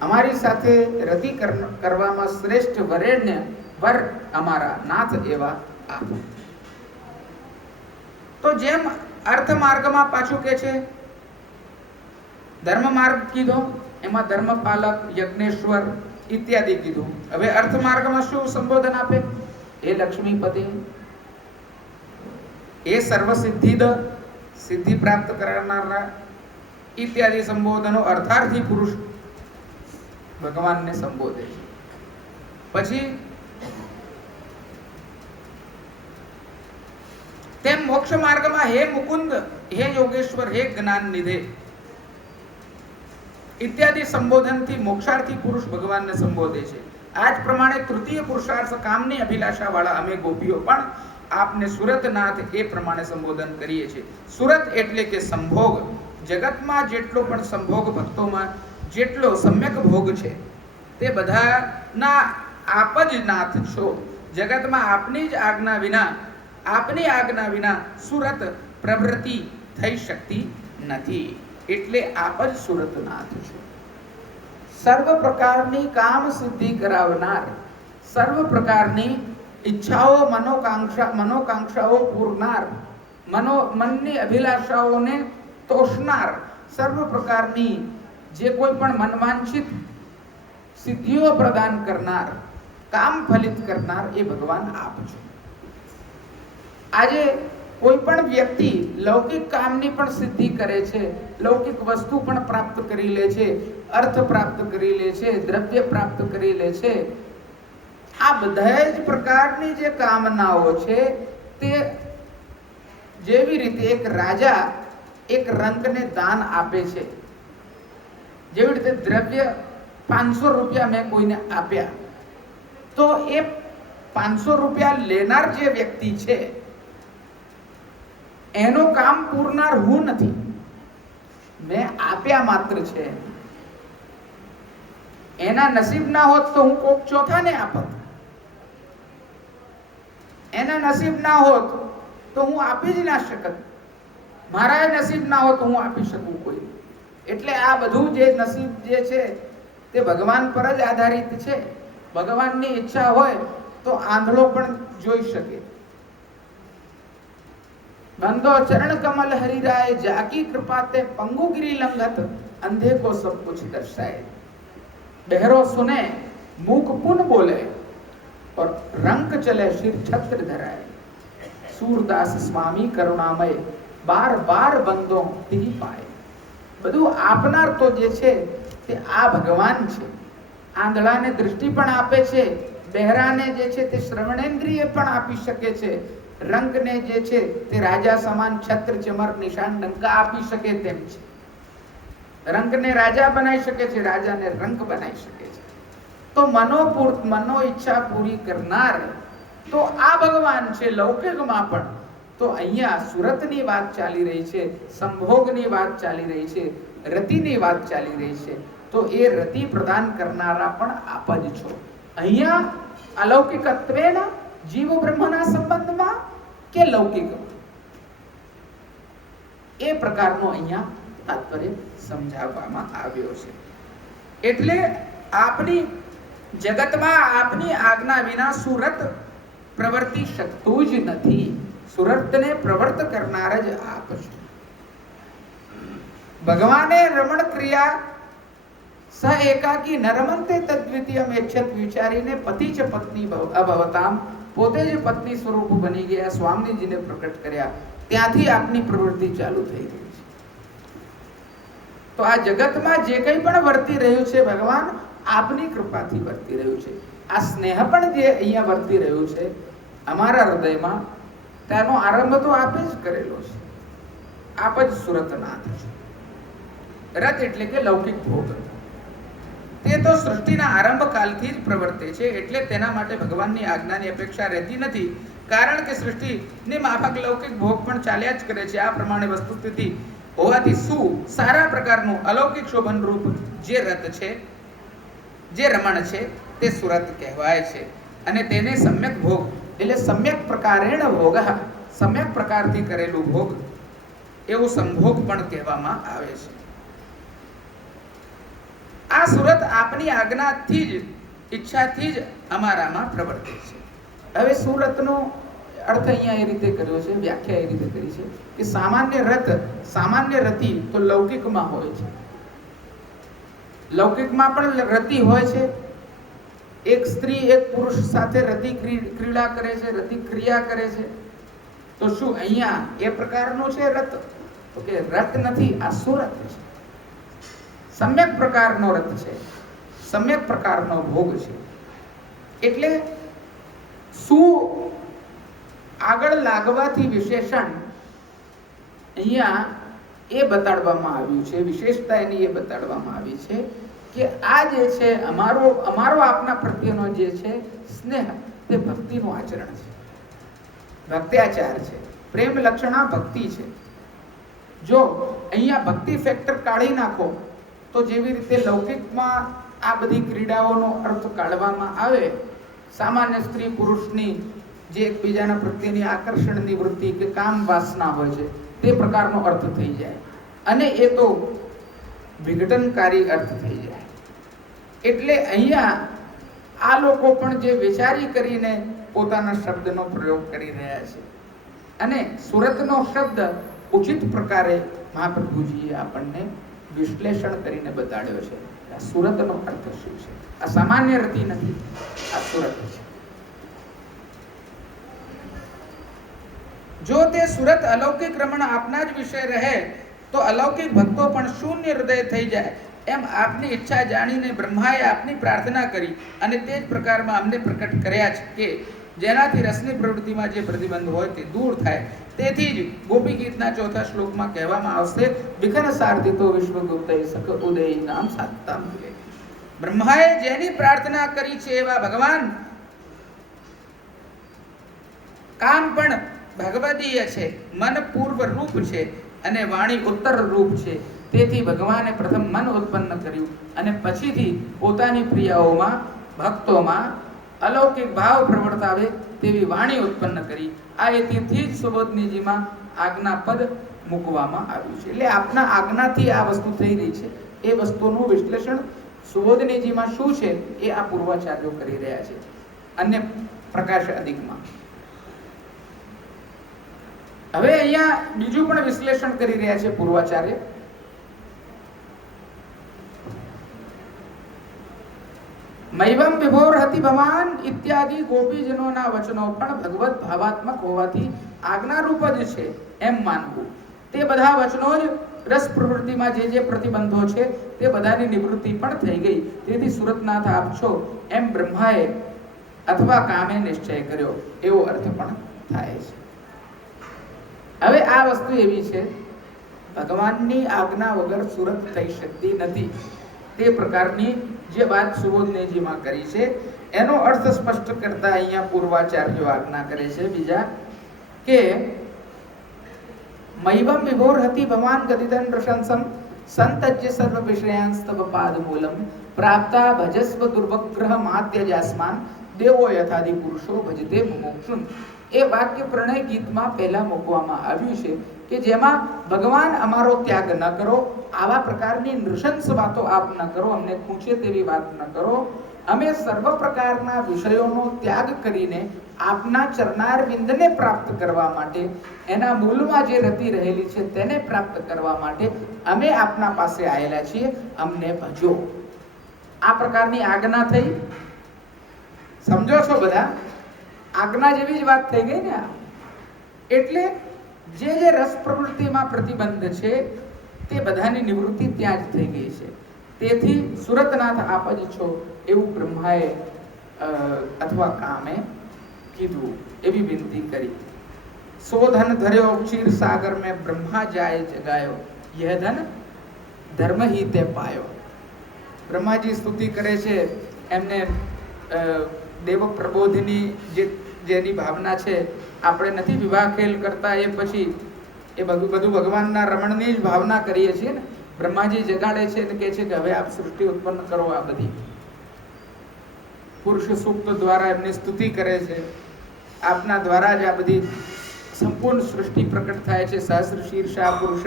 અમારી સાથે રતિ કરવામાં શ્રેષ્ઠ વરેણ્ય વર અમારા નાથ એવા આપ. તો જેમ અર્થ માર્ગમાં પાછું કે છે ધર્મ માર્ગ કીધો, એમાં ધર્મપાલક, યજ્ઞેશ્વર ઇત્યાદિ કીધું. હવે અર્થ માર્ગમાં શું સંબોધન આપે? હે લક્ષ્મીપતિ, હે સર્વસિદ્ધિદ, સિદ્ધિ પ્રાપ્ત કરનારા ઇત્યાદિ સંબોધનો અર્થાર્થી પુરુષ ભગવાનને સંબોધે છે. પછી તેમ મોક્ષ માર્ગમાં હે મુકુંદ, હે યોગેશ્વર, હે જ્ઞાન નિધે ઇત્યાદિ સંબોધનથી મોક્ષાર્થી પુરુષ ભગવાનને સંબોધે છે. આ જ પ્રમાણે તૃતીય પુરુષાર્થ કામની અભિલાષા વાળા અમે ગોપીઓ પણ આપને સુરતનાથ એ પ્રમાણે સંબોધન કરીએ છીએ. સુરત એટલે કે સંભોગ. જગતમાં જેટલો પણ સંભોગ ભક્તોમાં જેટલો સમ્યક ભોગ છે તે બધાના આપ જ નાથ છો. જગતમાં આપની જ આજ્ઞા વિના, આપની આજ્ઞા વિના સુરત પ્રવૃત્તિ થઈ શકતી નથી. એટલે આપ જ સુરતનાથ છો. સર્વ પ્રકારની કામ સિદ્ધિ કરાવનાર, સર્વ પ્રકારની ઈચ્છાઓ, મનોકાંક્ષાઓ પૂરનાર, મનની અભિલાષાઓને તોષનાર, સર્વ પ્રકારની જે કોઈ પણ મનવાંછિત સિદ્ધિઓ પ્રદાન કરનાર, કામ ફલિત કરનાર એ ભગવાન આપ છો. આજે કોઈ પણ વ્યક્તિ લૌકિક કામની પણ સિદ્ધિ કરે છે, લૌકિક વસ્તુ પણ પ્રાપ્ત કરી લે છે, અર્થ પ્રાપ્ત કરી લે છે, દ્રવ્ય પ્રાપ્ત કરી લે છે. આ બધા જ પ્રકારની જે કામનાઓ છે તે જેવી રીતે એક રાજા એક રંકને દાન આપે છે, જેવી રીતે દ્રવ્ય 500 રૂપિયા મેં કોઈને આપ્યા, તો એ 500 રૂપિયા લેનાર જે વ્યક્તિ છે એનું કામ પૂરનાર હું નથી, મેં આપ્યા માત્ર છે. એના નસીબ ના હોત તો હું કોક ચોથાને આપત, એના નસીબ ના હોત તો હું આપી જ ના શકત, મારા નસીબ ના હોત તો હું આપી શકું કોઈ. એટલે આ બધું જે નસીબ જે છે તે ભગવાન પર જ આધારિત છે. ભગવાનની ઈચ્છા હોય તો આંધળો પણ જોઈ શકે. બંધો ચરણ કમલ હરિરાય, જાકી કૃપા તે પંગુગીરી લંઘત, અંધે કો સબ કુછ દર્શાય. बहरो सुने मूक पुन बोले और रंक चले शिर छत्र धराए सूरदास स्वामी करुणामय बार बार બંધો તી પાય. બધું આપનાર તો જે છે તે આ ભગવાન છે. આંધળાને દૃષ્ટિ પણ આપે છે, બહેરાને જે છે તે શ્રવણેન્દ્રિય પણ આપી શકે છે, રંકને જે છે તે રાજા સમાન છત્ર ચમર નિશાન ડંકા આપી શકે તેમ છે. રંકને રાજા બનાવી શકે છે, રાજાને રંક બનાવી શકે છે. તો મનો ઈચ્છા પૂરી કરનાર તો આ ભગવાન છે લૌકિકમાં પણ. તો અહીંયા સુરતની વાત ચાલી રહી છે, સંભોગની વાત ચાલી રહી છે, રતિની વાત ચાલી રહી છે. તો એ રતિ પ્રદાન કરનારા પણ આપ જ છો. અહીંયા અલૌકિકત્વેના જીવ બ્રહ્મના સંબંધમાં કે લૌકિક એ પ્રકારનો અહીંયા તાત્પર્ય સમજાવવામાં આવ્યો છે. એટલે આપની જગતમાં આપની આજ્ઞા વિના સુરત પ્રવર્તી શકતું જ નથી. સુરતને પ્રવર્ત કરનાર જ આપ છો. ભગવાને રમણ ક્રિયા સ એકાકી નરમંતે તદ્વિતીયમ એચ્છત વિચારીને પતિ ચ પત્ની અભવતામ પોતે જ પત્ની સ્વરૂપ બની ગયા સ્વામીજીને પ્રકટ કર્યા. ત્યાંથી આપની પ્રવૃત્તિ ચાલુ થઈ રહી છે. તો આ જગતમાં જે કંઈ પણ વર્તી રહ્યું છે ભગવાન આપની કૃપાથી વર્તી રહ્યું છે. આ સ્નેહ પણ જે અહીંયા વર્તી રહ્યું છે અમારા હૃદયમાં, તેનો આરંભ તો આપે જ કરેલો છે. આપ જ સુરતનાથ છો. રત એટલે કે લૌકિક ભોગ, તે તો સૃષ્ટિના આરંભ કાલથી જ પ્રવર્તે છે. એટલે તેના માટે ભગવાનની આજ્ઞાની અપેક્ષા રહેતી નથી. કારણ કે સૃષ્ટિની માફક લૌકિક ભોગ પણ ચાલ્યા જ કરે છે. આ પ્રમાણે વસ્તુ સ્થિતિ હોવાથી શું સારા પ્રકારનું અલૌકિક શોભન રૂપ જે રત છે, જે રમણ છે, તે સુરત કહેવાય છે. અને તેને સમ્યક ભોગ એટલે સમ્યક પ્રકારેણ ભોગ, સમ્યક પ્રકારથી કરેલું ભોગ એવું સંભોગ પણ કહેવામાં આવે છે. આ સુરત આપની આજ્ઞાથી જ ઈચ્છાથી જ અમારામાં પ્રવર્તે છે. હવે સુરતનો અર્થ અહીંયા એ રીતે કર્યો છે, વ્યાખ્યા એ રીતે કરી છે કે સામાન્ય રતિ તો લૌકિકમાં હોય છે. લૌકિકમાં પણ રતિ હોય છે. એક સ્ત્રી એક પુરુષ સાથે રતિ ક્રીડા કરે છે, રતિ ક્રિયા કરે છે. તો શું અહીંયા એ પ્રકારનું છે રત? તો કે રત નથી, આ સુરત છે. સમ્યક પ્રકારનો રત છે, સમ્યક પ્રકારનો ભોગ છે. એટલે શું આગળ લાગવાથી વિશેષણ અહીંયા એ બતાડવામાં આવ્યું છે, વિશેષતા એની એ બતાડવામાં આવી છે કે આ જે છે અમારો આપના પ્રત્યેનો જે છે સ્નેહ તે ભક્તિનું આચરણ છે, ભક્ત્યાચાર છે, પ્રેમ લક્ષણા ભક્તિ છે. જો અહીંયા ભક્તિ ફેક્ટર કાઢી નાખો તો જેવી રીતે લૌકિકમાં આ બધી ક્રીડાઓનો અર્થ કાઢવામાં આવે, સામાન્ય સ્ત્રી પુરુષની જે એકબીજાના પ્રત્યેની આકર્ષણની વૃત્તિ કે કામ વાસના હોય છે તે પ્રકારનો અર્થ થઈ જાય અને એ તો વિઘટનકારી અર્થ થઈ જાય. એટલે અહીંયા આ લોકો પણ જે વિચારી કરીને પોતાના શબ્દનો પ્રયોગ કરી રહ્યા છે અને સુરતનો શબ્દ ઉચિત પ્રકારે મહાપ્રભુજીએ આપણને વિશ્લેષણ કરીને બતાડ્યો છે. આ સુરતનો અર્થ શું છે? આ સામાન્ય રતિ નથી, આ સુરત છે. જો તે સુરત અલૌકિક રમણ આપના જ વિષય રહે તો અલૌકિક ભક્તો પણ શૂન્ય હૃદય થઈ જાય. એમ આપની ઈચ્છા જાણીને બ્રહ્માએ આપની પ્રાર્થના કરી અને તે જ પ્રકારમાં અમને પ્રકટ કર્યા છે કે જેનાથી રસની પ્રવૃત્તિમાં જે પ્રતિબંધ હોય તે દૂર થાય. તેથી જ ગોપી ગીતના 4થા શ્લોકમાં કહેવામાં આવશે, વિઘ્ન સાર્ધિતો વિશ્વગુપ્ત સખ ઉદય નામ સાત્તા મૂલે. બ્રહ્માએ જેની પ્રાર્થના કરી છે એવા ભગવાન કામ પણ ભગવદીય છે, મન પૂર્વ રૂપ છે અને વાણી ઉત્તર રૂપ છે. તેથી ભગવાને પ્રથમ મન ઉત્પન્ન કર્યું અને પછીથી પોતાની પ્રિયાઓમાં ભક્તોમાં અલૌકિક ભાવ પ્રવર્તાવે તેવી વાણી ઉત્પન્ન કરી. આ હેતુથી જ સુબોધનીજીમાં આજ્ઞા પદ મૂકવામાં આવ્યું છે. એટલે આપના આજ્ઞાથી આ વસ્તુ થઈ રહી છે. એ વસ્તુનું વિશ્લેષણ સુબોધનીજીમાં શું છે એ આ પૂર્વાચાર્યો કરી રહ્યા છે અન્ય પ્રકાશ અધિકમાં. હવે અહીંયા બીજું પણ વિશ્લેષણ કરી રહ્યા છે પૂર્વાચાર્ય મૈવમ વિભોરહતિ ભવાન ઇત્યાદિ ગોપીજનોના વચનો પણ ભગવત ભાવાત્મક હોવાથી આજ્ઞારૂપ જ છે એમ માનવું. તે બધા વચનો જ રસ પ્રવૃત્તિમાં જે પ્રતિબંધો છે તે બધાની નિવૃત્તિ પણ થઈ ગઈ. તેથી સુરતનાથ આપ છો એમ બ્રહ્માએ અથવા કામે નિશ્ચય કર્યો એવો અર્થ પણ થાય છે. હવે આ વસ્તુ એવી છે, ભગવાનની આજ્ઞા વગર સુરત થઈ શકતી નથી. તે પ્રકારની જે વાત સુબોધનેજીમાં કરી છે એનો અર્થ સ્પષ્ટ કરતા અહીંયા પૂર્વાચાર્યો આજ્ઞા કરે છે બીજા કે મૈવમ વિભોરહતિ ભવાન ગદિદન પ્રશંસમ સંતજ્ય સર્વ વિષયાંસ્તવ પાદમૂલમ પ્રાપ્તા ભજસ્વ દુર્વગ્રહ માત્યજાસ્માન દેવો યથાદિ પુરુષો ભજતે મુમુક્ષુન. એ વાક્ય પ્રણય ગીતમાં પહેલા મૂકવામાં આવ્યું છે કે જેમાં ભગવાન અમારો ત્યાગ ન કરો, આવા પ્રકારની નૃશંસ વાતો આપ ન કરો, અમને ખૂંચે તેવી વાત ન કરો. અમે સર્વ પ્રકારના વિષયોનો ત્યાગ કરીને આપના ચરણારવિંદને પ્રાપ્ત કરવા માટે, એના મૂળમાં જે રતી રહેલી છે તેને પ્રાપ્ત કરવા માટે અમે આપના પાસે આવેલા છીએ, અમને ભજો. આ પ્રકારની આજ્ઞા થઈ. સમજો છો બધા? આજ્ઞા જેવી જ વાત થઈ ગઈ ને. એટલે જે રસ પ્રવૃત્તિમાં પ્રતિબંધ છે તે બધાની નિવૃત્તિ ત્યાં જ થઈ ગઈ છે. તેથી સુરતનાથ આપ જ છો એવું બ્રહ્માએ અથવા કામે કીધું, એવી વિનંતી કરી. સો ધન ધર્યો ક્ષીર સાગર મેં બ્રહ્મા જાય જગાયો, યહ ધન ધર્મ હી તે પાયો. બ્રહ્માજી સ્તુતિ કરે છે એમને દેવ પ્રબોધની જેની ભાવના છે. આપણે નથી વિવાહ ખેલ કરતા એ પછી એ બધું ભગવાનના રમણની જ ભાવના કરીએ છીએ ને. બ્રહ્માજી જગાડે છે અને કહે છે કે હવે આપ સૃષ્ટિ ઉત્પન્ન કરો. આ બધી પુરુષ સૂક્ત દ્વારા એમની સ્તુતિ કરે છે. આપના દ્વારા જ આ બધી સંપૂર્ણ સૃષ્ટિ પ્રકટ થાય છે. સહસ્ર શીર્ષા પુરુષ,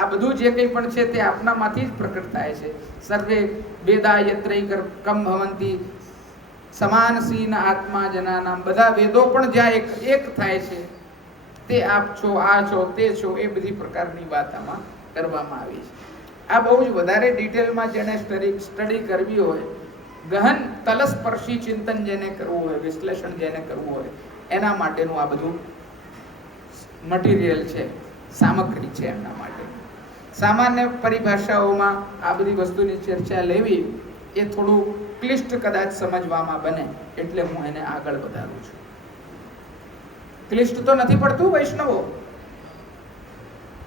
આ બધું જે કંઈ પણ છે તે આપનામાંથી જ પ્રકટ થાય છે. સર્વે વેદા યત્રૈકમ ભવંતી સમાન સીન આત્મા જનાનામ. બધા વેદો પણ જ્યાં એક થાય છે તે આપ છો, આ છો, તે છો, એ બધી પ્રકારની વાત આમાં કરવામાં આવી છે. આ બહુ જ વધારે ડિટેલમાં જેને સ્ટડી કરવી હોય, ગહન તલસ્પર્શી ચિંતન જેને કરવું હોય, વિશ્લેષણ જેને કરવું હોય, એના માટેનું આ બધું મટીરિયલ છે, સામગ્રી છે એમના માટે. સામાન્ય પરિભાષાઓમાં આ બધી વસ્તુની ચર્ચા લેવી એ થોડું ક્લિષ્ટ કદાચ સમજવામાં બને, એટલે હું એને આગળ વધારું છું. ક્લિષ્ટ તો નથી પડતું વૈષ્ણવો?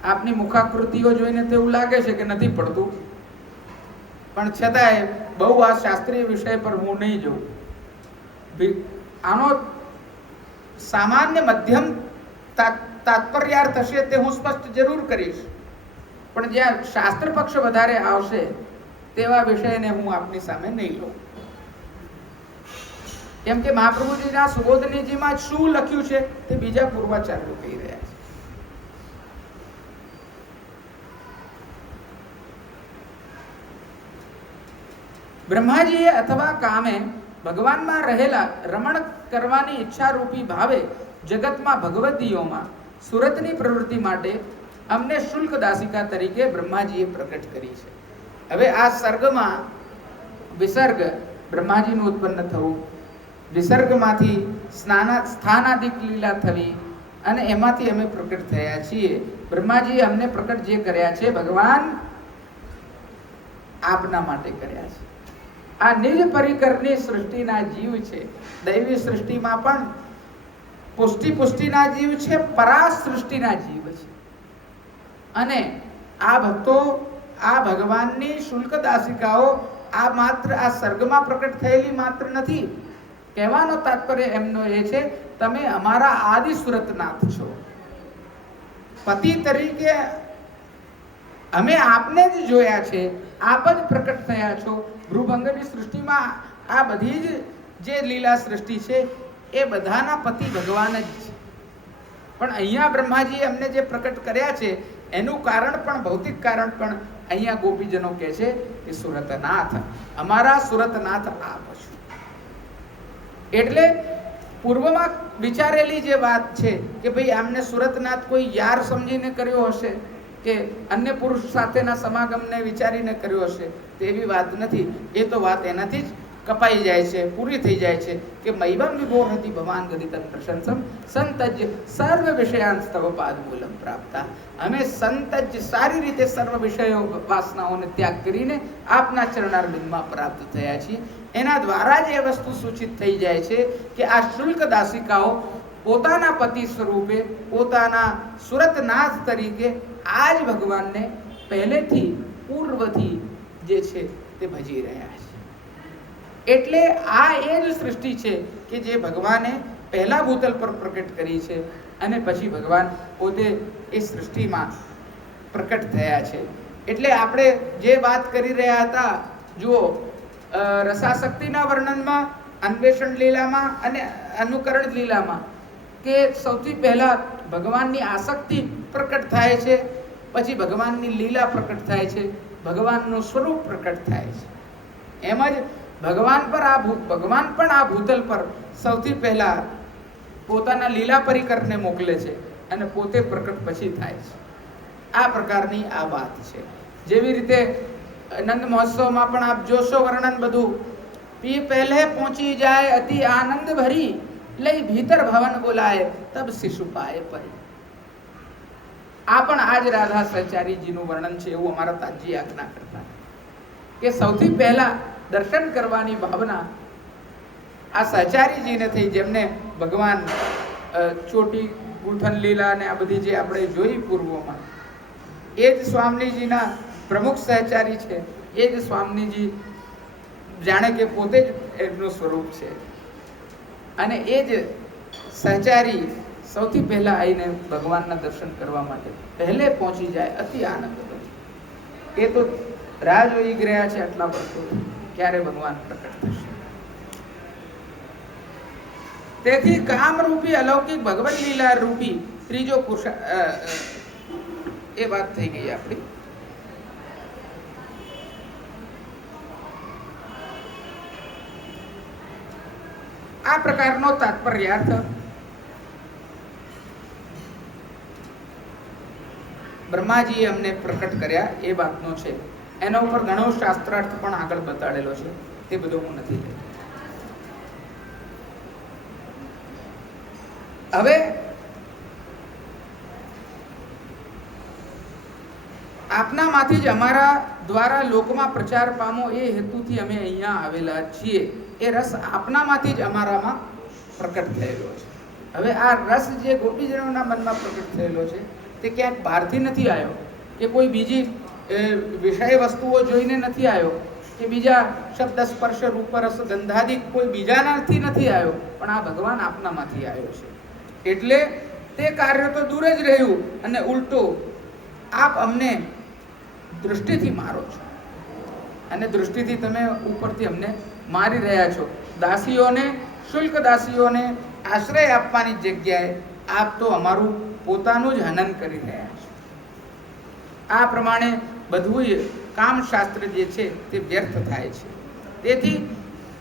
આપની મુખાકૃતિઓ જોઈને તો એવું લાગે છે કે નથી પડતું, પણ છતાંય બહુ આ શાસ્ત્રીય વિષય પર હું નહીં જઉં. આનો સામાન્ય મધ્યમ તાત્પર્યાર્થ હશે તે હું સ્પષ્ટ જરૂર કરીશ, પણ જ્યાં શાસ્ત્ર પક્ષ વધારે આવશે તેવા વિષયને હું આપની સામે નહીં લઉં. કેમ કે મહાપ્રભુજીના સુબોધનીજીમાં શું લખ્યું છે તે બીજા પૂર્વાચાર્યો કહી રહ્યા છે. બ્રહ્માજીએ અથવા કામે ભગવાનમાં રહેલા રમણ કરવાની ઈચ્છારૂપી ભાવે જગતમાં ભગવદીઓમાં સુરતની પ્રવૃત્તિ માટે અમને શુલ્ક દાસિકા તરીકે બ્રહ્માજીએ પ્રકટ કરી છે. હવે આ સર્ગમાં વિસર્ગ બ્રહ્માજીનું ઉત્પન્ન થવું, વિસર્ગમાંથી સ્થાનાદિક લીલા થવી અને એમાંથી અમે પ્રકટ થયા છીએ. બ્રહ્માજીએ અમને પ્રકટ જે કર્યા છે ભગવાન આપના માટે કર્યા છે. આ નિજ પરિકરની સૃષ્ટિના જીવ છે. દૈવી સૃષ્ટિમાં પણ પુષ્ટિના જીવ છે, પરા સૃષ્ટિના જીવ છે. અને આ ભક્તો, આ ભગવાનની શુલ્ક દાસિકાઓ આ માત્ર આ સર્ગમાં પ્રકટ થયેલી માત્ર નથી. કહેવાનો તાત્પર્ય એમનો એ છે, તમે અમારા આદિ સુરતનાથ છો. પતિ તરીકે અમે આપને જ જોયા છે, આપ જ પ્રકટ થયા છો. ભૃભંગની સૃષ્ટિમાં આ બધી જ જે લીલા સૃષ્ટિ છે એ બધાના પતિ ભગવાન જ છે. પણ અહીંયા બ્રહ્માજી અમને જે પ્રકટ કર્યા છે એનું કારણ પણ, ભૌતિક કારણ પણ અહીંયા ગોપીજનો કહે છે કે સુરતનાથ, અમારા સુરતનાથ આપ છો. એટલે પૂર્વમાં વિચારેલી જે વાત છે કે ભાઈ આમને સુરતનાથ કોઈ યાર સમજીને કર્યો હશે કે અન્ય પુરુષ સાથેના સમાગમને વિચારીને કર્યો હશે, તેવી વાત નથી. એ તો વાત એનાથી જ કપાઈ જાય છે, પૂરી થઈ જાય છે કે મૈવમ વિભોર હતી ભગવાન ગતિ તત્ પ્રશંસમ સંતજ સર્વ વિષયાંસ્તવ પાદ મૂલમ પ્રાપ્તા. અમે સંતજ સારી રીતે સર્વ વિષયો વાસનાઓને ત્યાગ કરીને આપના ચરણારવિંદમાં પ્રાપ્ત થયા છીએ. એના દ્વારા જ એ વસ્તુ સૂચિત થઈ જાય છે કે આ શુલ્ક દાસિકાઓ પોતાના પતિ સ્વરૂપે, પોતાના સુરતનાથ તરીકે આ જ ભગવાનને પહેલેથી પૂર્વથી જે છે તે ભજી રહ્યા છે. એટલે આ એ જ સૃષ્ટિ છે કે જે ભગવાને પહેલા ભૂતલ પર પ્રકટ કરી છે અને પછી ભગવાન પોતે એ સૃષ્ટિમાં પ્રકટ થયા છે. એટલે આપણે જે વાત કરી રહ્યા હતા, જુઓ, રસાશક્તિના વર્ણનમાં, અન્વેષણ લીલામાં અને અનુકરણ લીલામાં, કે સૌથી પહેલા ભગવાનની આસક્તિ પ્રકટ થાય છે, પછી ભગવાનની લીલા પ્રકટ થાય છે, ભગવાનનું સ્વરૂપ પ્રકટ થાય છે. એમ જ ભગવાન પણ આ ભૂતલ પર સૌથી પહેલા પોતાના લીલા પરિકરને મોકલે છે અને પોતે પ્રકટ પછી થાય છે. આ પ્રકારની આ વાત છે. જેવી રીતે નંદ મહોત્સવમાં પણ આપ જોશો વર્ણન બધું, પી પહેલે પહોંચી જાય અતિ આનંદ ભરી, લઈ ભીતર ભવન બોલાય તબ શિશુ પાએ પરી. આ પણ આજ રાધા સહચારીજીનું વર્ણન છે એવું અમારા તાજી આજ્ઞા કરતા કે સૌથી પહેલા દર્શન કરવાની ભાવના આ સહચારીજીને થઈ, જેમને ભગવાન ચોટી ગૂંથન લીલા અને આ બધી જે આપણે જોઈ પૂર્વમાં, એ જ સ્વામીજીના પ્રમુખ સહચારી છે. એ જ સ્વામીજી જાણે કે પોતે જ એમનું સ્વરૂપ છે અને એ જ સહચારી સૌથી પહેલા આવીને ભગવાનના દર્શન કરવા માટે પહેલે પહોંચી જાય અતિ આનંદ ભરી. એ તો રાહ જોઈ ગયા છે આટલા વર્ષો ક્યારે ભગવાન પ્રકટ થશે. તેથી કામરૂપી અલૌકિક ભગવત લીલા રૂપી ત્રીજો એ વાત થઈ ગઈ આપણી. આ પ્રકારનો તાત્પર્યાર્થ બ્રહ્માજીએ અમને પ્રકટ કર્યા એ વાતનો છે. એના ઉપર ઘણો શાસ્ત્રાર્થ પણ આગળ બતાડેલો છે, તે બધો હું નથી લેતો. હવે આપનામાંથી જ અમારા દ્વારા લોકમાં પ્રચાર પામો એ હેતુથી અમે અહીંયા આવેલા છીએ. એ રસ આપનામાંથી જ અમારામાં પ્રકટ થયેલો છે. હવે આ રસ જે ગોપીજનોના મનમાં પ્રકટ થયેલો છે તે ક્યાંક બહારથી નથી આવ્યો, કે કોઈ બીજી વિષય વસ્તુઓ જોઈને નથી આવ્યો, કે બીજા શબ્દ સ્પર્શ રૂપ રસ ગંધાદિક કોઈ બીજાનાથી નથી આવ્યો, પણ આ ભગવાન આપનામાંથી આવ્યો છે. એટલે તે કાર્ય તો દૂર જ રહ્યું અને ઉલટો આપ અમને દૃષ્ટિથી મારો છો અને દૃષ્ટિથી તમે ઉપરથી અમને મારી રહ્યા છો. દાસીઓને, શુલ્ક દાસીઓને આશ્રય આપવાની જગ્યાએ આપ તો અમારું પોતાનું જ હનન કરી રહ્યા છો. આ પ્રમાણે બધું કામશાસ્ત્ર જે છે તે વ્યર્થ થાય છે. તેથી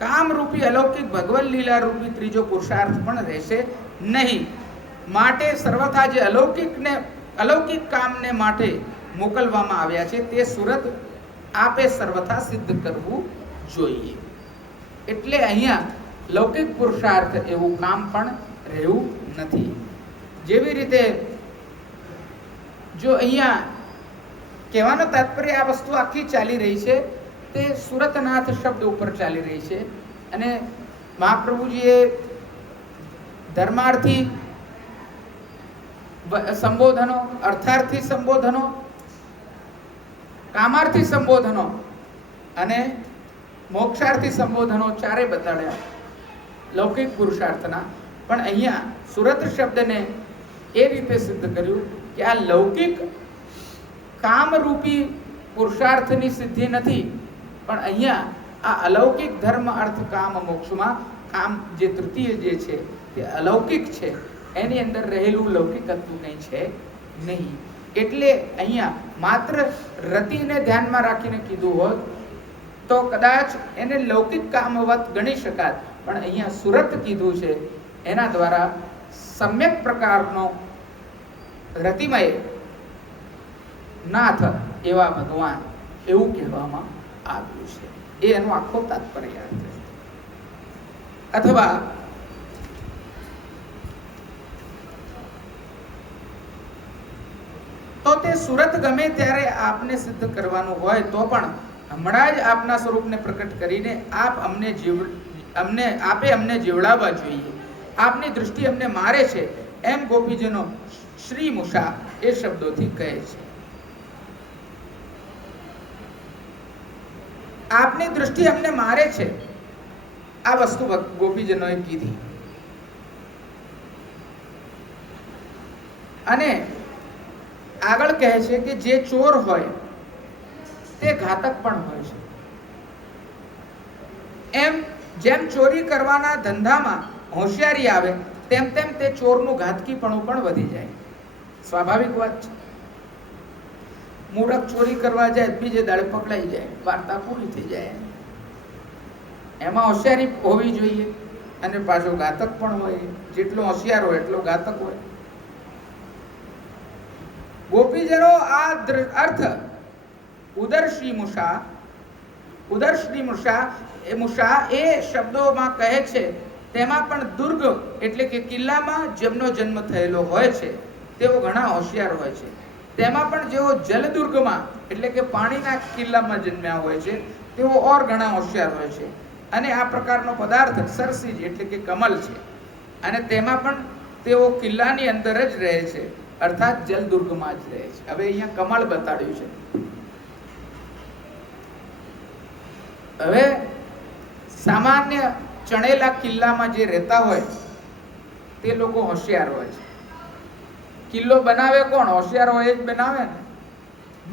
કામરૂપી અલૌકિક ભગવત લીલા રૂપી ત્રીજો પુરુષાર્થ પણ રહેશે નહીં. માટે સર્વથા જે અલૌકિક કામને માટે મોકલવામાં આવ્યા છે તે સુરત આપે સર્વથા સિદ્ધ કરવું જોઈએ. એટલે અહીંયા લૌકિક પુરુષાર્થ એવું કામ પણ રહ્યું નથી. જેવી રીતે જો અહીંયા કહેવાનો તાત્પર્ય આ વસ્તુ આખી ચાલી રહી છે તે સુરતનાથ શબ્દ ઉપર ચાલી રહી છે અને મહાપ્રભુજીએ ધર્માર્થી સંબોધનો, અર્થાર્થી સંબોધનો, કામાર્થી સંબોધનો અને મોક્ષાર્થી સંબોધનો ચારે બતાડ્યા લૌકિક પુરુષાર્થના. પણ અહીંયા સુરત શબ્દને એ રીતે સિદ્ધ કર્યું કે આ લૌકિક કામરૂપી પુરુષાર્થની સિદ્ધિ નથી, પણ અહીંયા આ અલૌકિક ધર્મ અર્થ કામ મોક્ષમાં કામ જે તૃતીય જે છે તે અલૌકિક છે, એની અંદર રહેલું લૌકિકત્વ કંઈ છે નહીં. એટલે અહીંયા માત્ર રતિને ધ્યાનમાં રાખીને કીધું હોત તો કદાચ એને લૌકિક કામવત ગણી શકાત, પણ અહીંયા સુરત કીધું છે એના દ્વારા સમ્યક પ્રકારનો રતિમય નાથ એવા ભગવાન એવું કહેવામાં આવ્યું છે. એ એનો આખો તાત્પર્ય છે. અથવા તો તે સુરત ગમે ત્યારે આપને સિદ્ધ કરવાનું હોય તો પણ હમણાં જ આપના સ્વરૂપને પ્રકટ કરીને આપે અમને જીવડાવવા જોઈએ. આપની દૃષ્ટિ અમને મારે છે એમ ગોપીજનો શ્રી મુષા એ શબ્દોથી કહે છે. આપની દૃષ્ટિ અમને મારે છે આ વસ્તુ ગોપીજનોએ કીધી. અને આગળ કહે છે કે જે ચોર હોય તે ઘાતક પણ હોય છે. એમ જેમ ચોરી કરવાના ધંધામાં હોશિયારી આવે તેમ તેમ તે ચોરનું ઘાતકીપણું પણ વધી જાય. સ્વાભાવિક વાત છે. મૂરખ ચોરી કરવા જાય બીજે દાડે પકડાઈ જાય, વાર્તા પૂરી થઈ જાય. એમાં હોશિયારી હોવી જોઈએ અને પાછો ઘાતક પણ હોય. જેટલો હોશિયાર હોય એટલો ઘાતક હોય. ગોપીજનો આ અર્થ ઉદર્શી મુષા એ શબ્દોમાં કહે છે. તેમાં પણ દુર્ગ એટલે કે કિલ્લામાં જેમનો જન્મ થયેલો હોય છે તેઓ ઘણા હોશિયાર હોય છે. તેમાં પણ જેઓ જલદુર્ગમાં એટલે કે પાણીના કિલ્લામાં જન્મ્યા હોય છે તેઓ ઓર ઘણા હોશિયાર હોય છે. અને આ પ્રકારનો પદાર્થ સરસીજ એટલે કે કમલ છે. અને તેમાં પણ તેઓ કિલ્લાની અંદર જ રહે છે, અર્થાત જલદુર્ગમાં જ રહે છે. હવે અહીંયા કમળ બતાડ્યું છે. હવે સામાન્ય ચણેલા કિલ્લામાં જે રહેતા હોય તે લોકો હોશિયાર હોય છે. કિલ્લો બનાવે કોણ? હોશિયાર હોય જ બનાવે ને.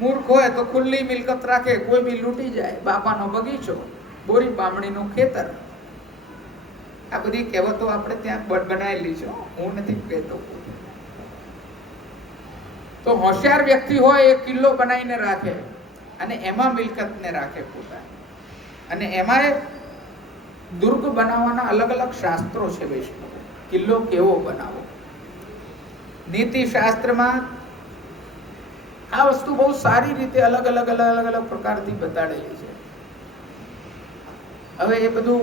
મૂર્ખ હોય તો ખુલ્લી મિલકત રાખે, કોઈ બી લૂંટી જાય. બાપાનો બગીચો, બોરી બામણીનું ખેતર, આ બધી કહેવતો આપણે ત્યાં બનાવેલી છે, હું નથી કહેતો. તો હોશિયાર વ્યક્તિ હોય એ કિલ્લો બનાવીને રાખે અને એમાં મિલકતને રાખે પોતાની. અને એમાં દુર્ગ બનાવવાના અલગ અલગ શાસ્ત્રો છે. વૈષ્ણવ કિલ્લો કેવો બનાવો, નીતિ શાસ્ત્રમાં આ વસ્તુ બહુ સારી રીતે અલગ અલગ પ્રકારથી બતાડેલી છે. હવે એ બધું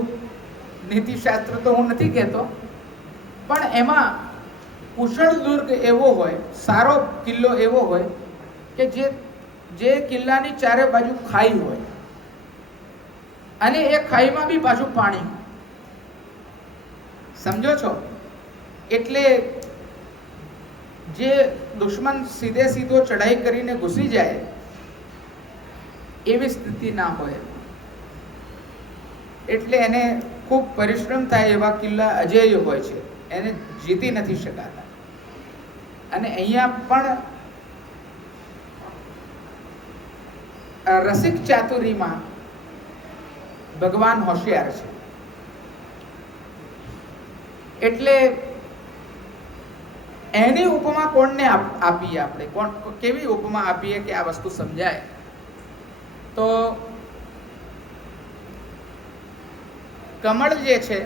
નીતિ શાસ્ત્ર તો હું નથી કહેતો, પણ એમાં કુશળ દુર્ગ એવો હોય, સારો કિલ્લો એવો હોય કે જે કિલ્લાની ચારે બાજુ ખાઈ હોય અને એ ખાઈમાં બી પાછું પાણી. સમજો છો? એટલે જે દુશ્મન સીધો ચઢાઈ કરીને ઘૂસી જાય એવી સ્થિતિ ના હોય. એટલે એને ખૂબ પરિશ્રમ થાય એવા કિલ્લા અજેય હોય છે, એને જીતી નથી શકાતા. અને અહીંયા પણ રસિક ચાતુરીમાં ભગવાન હોશિયાર છે. એટલે એની ઉપમા કોણને આપીએ આપણે? કેવી ઉપમા આપીએ કે આ વસ્તુ સમજાય? તો કમળ જે છે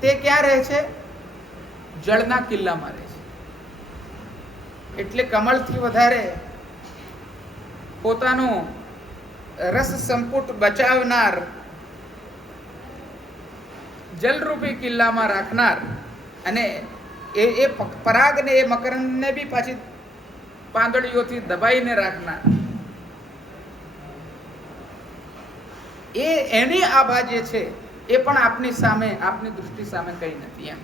તે ક્યાં રહે છે? જળના કિલ્લામાં રહે છે. એટલે કમળથી વધારે પોતાનું રસ સંપુટ બચાવનાર, જલરૂપી કિલ્લામાં રાખનાર અને એ પરાગને એ મકરંદને બી પાછી પાંદડીઓથી દબાઈને રાખનાર, એની આભા જે છે એ પણ આપની સામે, આપની દૃષ્ટિ સામે કઈ નથી. એમ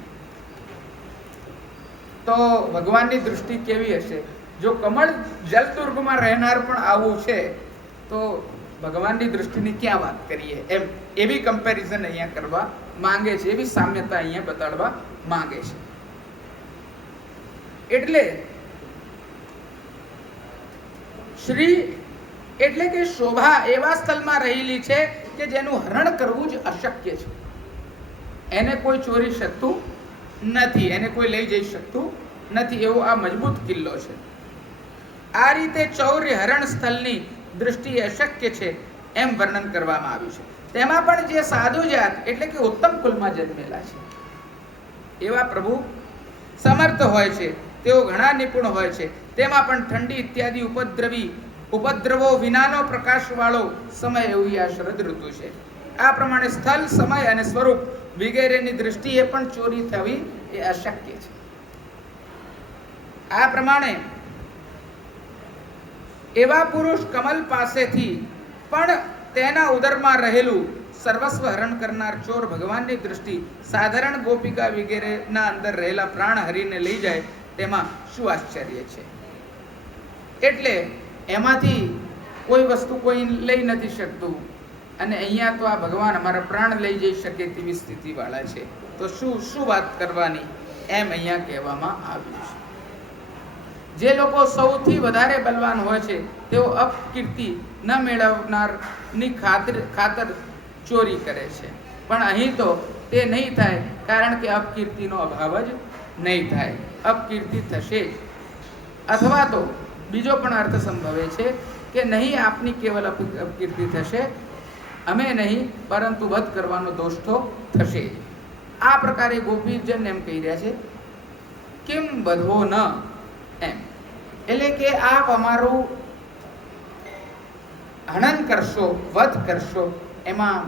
તો ભગવાનની દૃષ્ટિ કેવી હશે? જો કમળ જલદુર્ગમાં રહેનાર પણ આવું છે તો ભગવાનની દૃષ્ટિની ક્યાં વાત કરીએ? એમ એવી કમ્પેરિઝન અહીંયા કરવા માંગે છે, એવી સામ્યતા અહીંયા બતાડવા માંગે છે. એટલે શ્રી એટલે કે શોભા એવા સ્થળમાં રહેલી છે કે જેનું હરણ કરવું જ અશક્ય છે. એને કોઈ ચોરી શકતું નથી, એને કોઈ લઈ જઈ શકતું નથી, એવો આ મજબૂત કિલ્લો છે. આ રીતે ચૌર્ય હરણ સ્થળની દૃષ્ટિએ અશક્ય છે એમ વર્ણન કરવામાં આવ્યું છે. તેમાં પણ જે સાધુ જાત એટલે કે ઉત્તમ કુલમાં જન્મેલા છે એવા પ્રભુ સમર્થ હોય છે, તેઓ ઘણા નિપુણ હોય છે. તેમાં પણ ઠંડી ઇત્યાદિ ઉપદ્રવો વિનાનો પ્રકાશ વાળો સમય એવી આ શરદ ઋતુ છે. આ પ્રમાણે સ્થળ, સમય અને સ્વરૂપ વગેરેની દ્રષ્ટિએ પણ ચોરી થવી એ અશક્ય છે. આ પ્રમાણે એવા પુરુષ કમલ પાસેથી પણ તેના ઉદરમાં રહેલું સર્વસ્વ હરણ કરનાર ચોર ભગવાનની દ્રષ્ટિ સાધારણ ગોપિકા વગેરેના અંદર રહેલા પ્રાણ હરીને લઈ જાય તેમાં શું આશ્ચર્ય છે. એટલે એમાંથી કોઈ વસ્તુ કોઈ લઈ નથી શકતું અને અહીંયા તો આ ભગવાન અમારા પ્રાણ લઈ જઈ શકે તેવી સ્થિતિ વાળા છે, તો શું વાત કરવાની એમ અહીંયા કહેવામાં આવ્યું છે. જે લોકો સૌથી વધારે બલવાન હોય છે તેઓ અપકીર્તિ ન મેળવનારની ખાતર ચોરી કરે છે, પણ અહીં તો તે નહીં થાય, કારણ કે અપકીર્તિનો અભાવ જ નહીં થાય. અપકીર્તિ થશે જ. અથવા તો બીજો પણ અર્થ સંભવે છે કે નહીં આપની કેવલ અપકીર્તિ થશે, અમે નહીં પરંતુ વધ કરવાનો દોષ તો થશે. આ પ્રકારે ગોપીજન એમ કહી રહ્યા છે કેમ બધો ન એમ, એટલે કે આપ અમારું હનન કરશો, વધ કરશો એમાં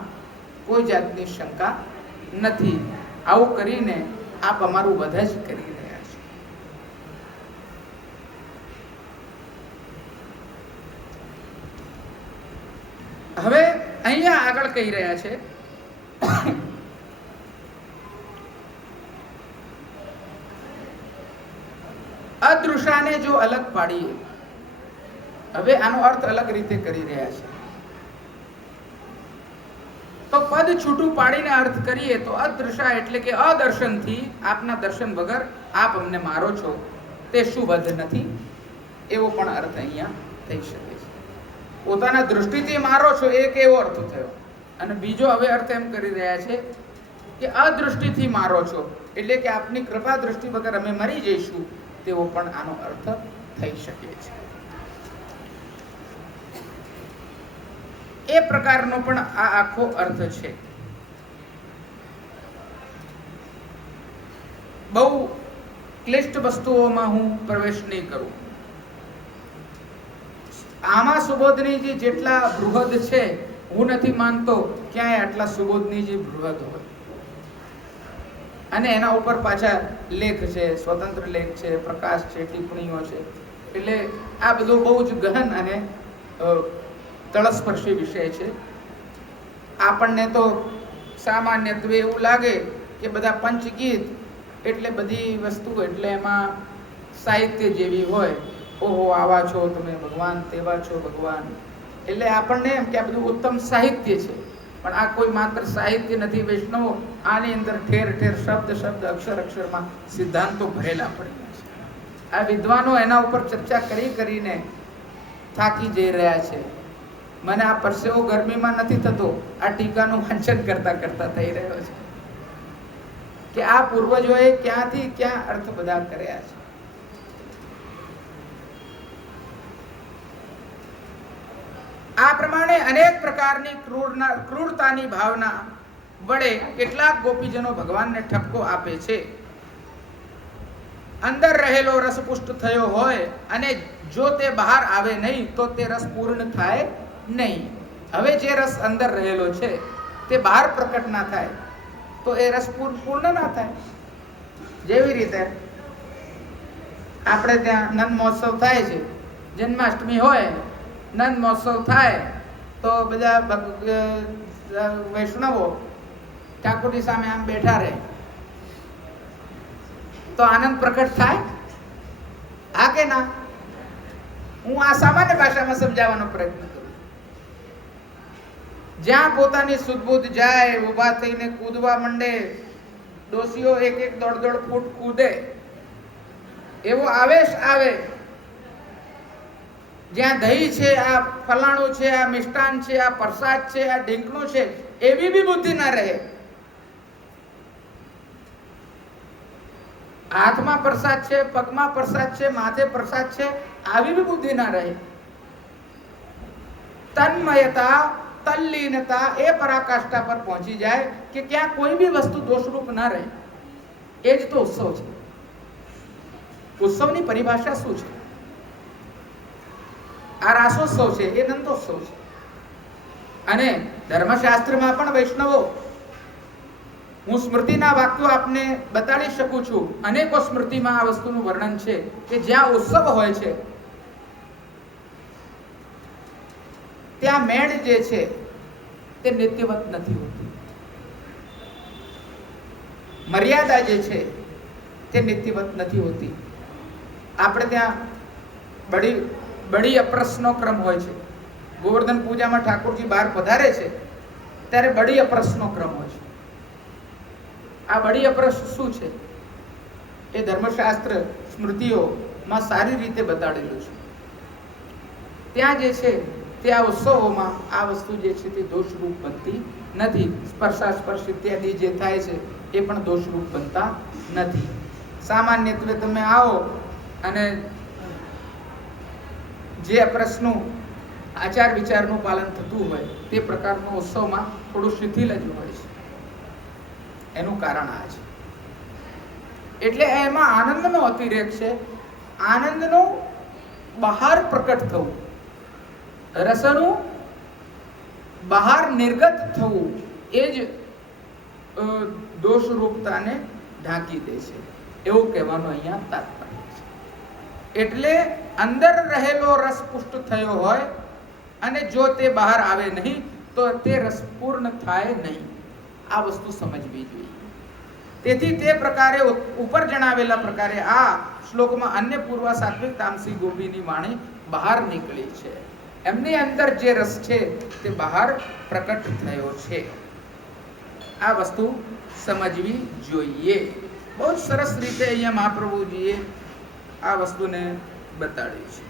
કોઈ જાતની શંકા નથી. આવું કરીને આપ અમારું વધ જ કરી રહ્યા છો. હવે અહીંયા આગળ કહી રહ્યા છે અદૃશાને જો અલગ પાડીએ. હવે આનો અર્થ અલગ રીતે કરી રહ્યા છે. તો પદ છૂટું પાડીને અર્થ કરીએ તો અદૃશા એટલે કે અદર્શનથી, આપના દર્શન વગર આપ અમને મારો છો તે શું વધ નથી, એવો પણ અર્થ અહીંયા થઈ શકે છે. પોતાના દૃષ્ટિથી મારો છો એક એવો અર્થ થયો, અને બીજો હવે અર્થ એમ કરી રહ્યા છે કે અદૃષ્ટિથી મારો છો એટલે કે આપની કૃપા દૃષ્ટિ વગર અમે મરી જઈશું, તેવો પણ આનો અર્થ થઈ શકે છે. એ પ્રકારનો પણ આ આખો અર્થ છે. બહુ ક્લિષ્ટ વસ્તુઓમાં હું પ્રવેશ નહીં કરું. આમાં સુબોધનીજી જેટલા બૃહદ છે, હું નથી માનતો ક્યાંય આટલા સુબોધનીજી બૃહદ હોય. અને એના ઉપર પાછા લેખ છે, સ્વતંત્ર લેખ છે, પ્રકાશ છે, ટિપ્પણીઓ છે. એટલે આ બધું બહુ જ ગહન અને તળસ્પર્શી વિષય છે. આપણને તો સામાન્યત્વે એવું લાગે કે બધા પંચગીત એટલે બધી વસ્તુ, એટલે એમાં સાહિત્ય જેવી હોય. ઓહો આવા છો તમે ભગવાન, તેવા છો ભગવાન. એટલે આપણને એમ કે આ બધું ઉત્તમ સાહિત્ય છે, પણ આ કોઈ માત્ર સાહિત્ય નથી. વૈષ્ણવો આની અંદર ઠેર ઠેર શબ્દ અક્ષર અક્ષરમાં સિદ્ધાંતો ભરેલા પડેલા છે. આ વિદ્વાનો એના ઉપર ચર્ચા કરીને થાકી જઈ રહ્યા છે. મને આ પરસેવો ગરમીમાં નથી થતો, આ ટીકાનું વાંચન કરતા થઈ રહ્યો છે કે આ પૂર્વજોએ ક્યાંથી ક્યાં અર્થ બધા કર્યા છે. આ પ્રમાણે અનેક પ્રકારની ક્રૂરતાની ભાવના વડે કેટલાક ગોપીજનો ભગવાનને ઠપકો આપે છે. અંદર રહેલો રસ પુષ્ટ થયો હોય અને જો તે બહાર આવે નહીં તો તે રસ પૂર્ણ થાય નહીં. હવે જે રસ અંદર રહેલો છે તે બહાર પ્રકટ ના થાય તો એ રસ પૂર્ણ ના થાય. જેવી રીતે આપણે ત્યાં નંદ મહોત્સવ થાય છે, જન્માષ્ટમી હોય, નંદ મહોત્સવ થાય તો બધા વૈષ્ણવો ઠાકોરજી સામે આમ બેઠા રહે તો આનંદ પ્રકટ થાય? હા કે ના? હું આ સામાન્ય ભાષામાં સમજાવવાનો પ્રયત્ન કરું. જ્યાં પોતાની સુદબુદ્ધ જાય, ઊભા થઈને કૂદવા માંડે, ડોસીઓ એક દોઢ ફૂટ કૂદે, એવો આવેશ આવે. જ્યાં દહીં છે, આ ફલાણું છે, આ મિષ્ટાન છે, આ પ્રસાદ છે, આ ઢીંકણું છે, એવી બી બુદ્ધિ ના રહે. હાથમાં પ્રસાદ છે, પગમાં પ્રસાદ છે, માથે પ્રસાદ છે, આવી બી બુદ્ધિ ના રહે. તન્મયતા, તલ્લીનતા એ પરાકાષ્ઠા પર પહોંચી જાય કે ક્યાં કોઈ બી વસ્તુ દોષરૂપ ના રહે. એ જ તો ઉત્સવ છે. ઉત્સવની પરિભાષા શું છે? આ રાસોત્સવ છે, એ નંદોત્સવ છે. અને ધર્મશાસ્ત્રમાં પણ વૈષ્ણવો, હું સ્મૃતિના વાક્યો આપને બતાડી શકું છું, અનેકો સ્મૃતિમાં આ વસ્તુનું વર્ણન છે કે જ્યાં ઉત્સવ હોય છે ત્યાં મેળ જે છે તે નિત્યવત નથી હોતી, મર્યાદા જે છે તે નિત્યવત નથી હોતી. આપણે ત્યાં બડી અપ્રસનો ક્રમ હોય છે. ગોવર્ધન પૂજામાં ઠાકોરજી બહાર પધારે છે ત્યારે બડી અપ્રસનો ક્રમ હોય છે. આ બડી અપ્રસ શું છે એ ધર્મશાસ્ત્ર સ્મૃતિઓમાં સારી રીતે બતાડેલું છે. ત્યાં જે છે તે આ ઉત્સવોમાં આ વસ્તુ જે છે તે દોષરૂપ બનતી નથી. સ્પર્શાસ્પર્શ ઇત્યાદિ જે થાય છે એ પણ દોષરૂપ બનતા નથી. સામાન્યત્વે તમે આવો અને જે પ્રશ્નનું આચાર વિચારનું પાલન થતું હોય તે પ્રકારનો ઉત્સવમાં થોડું શિથિલ જ હોય છે. એનું કારણ આ છે. એટલે એમાં આનંદનો અતિરેક છે. આનંદનું બહાર પ્રકટ થવું, રસનું બહાર નિર્ગત થવું એ જ દોષરૂપતાને ઢાંકી દે છે, એવું કહેવાનું અહીંયા તાત્પર્ય છે. એટલે અંદર રહેલો રસ પુષ્ટ થયો હોય અને જો તે બહાર આવે નહીં તો તે રસ પૂર્ણ થાય નહીં. આ વસ્તુ સમજવી જોઈએ. તેથી તે પ્રકારે ઉપર જણાવેલા પ્રકારે આ શ્લોકમાં અન્ય પૂર્વ સાત્વિક તામસી ગોપીની વાણી બહાર નીકળી છે. એમની અંદર જે રસ છે તે બહાર પ્રકટ થયો છે. આ વસ્તુ સમજવી જોઈએ. બહુ જ સરસ રીતે અહીંયા મહાપ્રભુજીએ આ વસ્તુને બતાડી છે.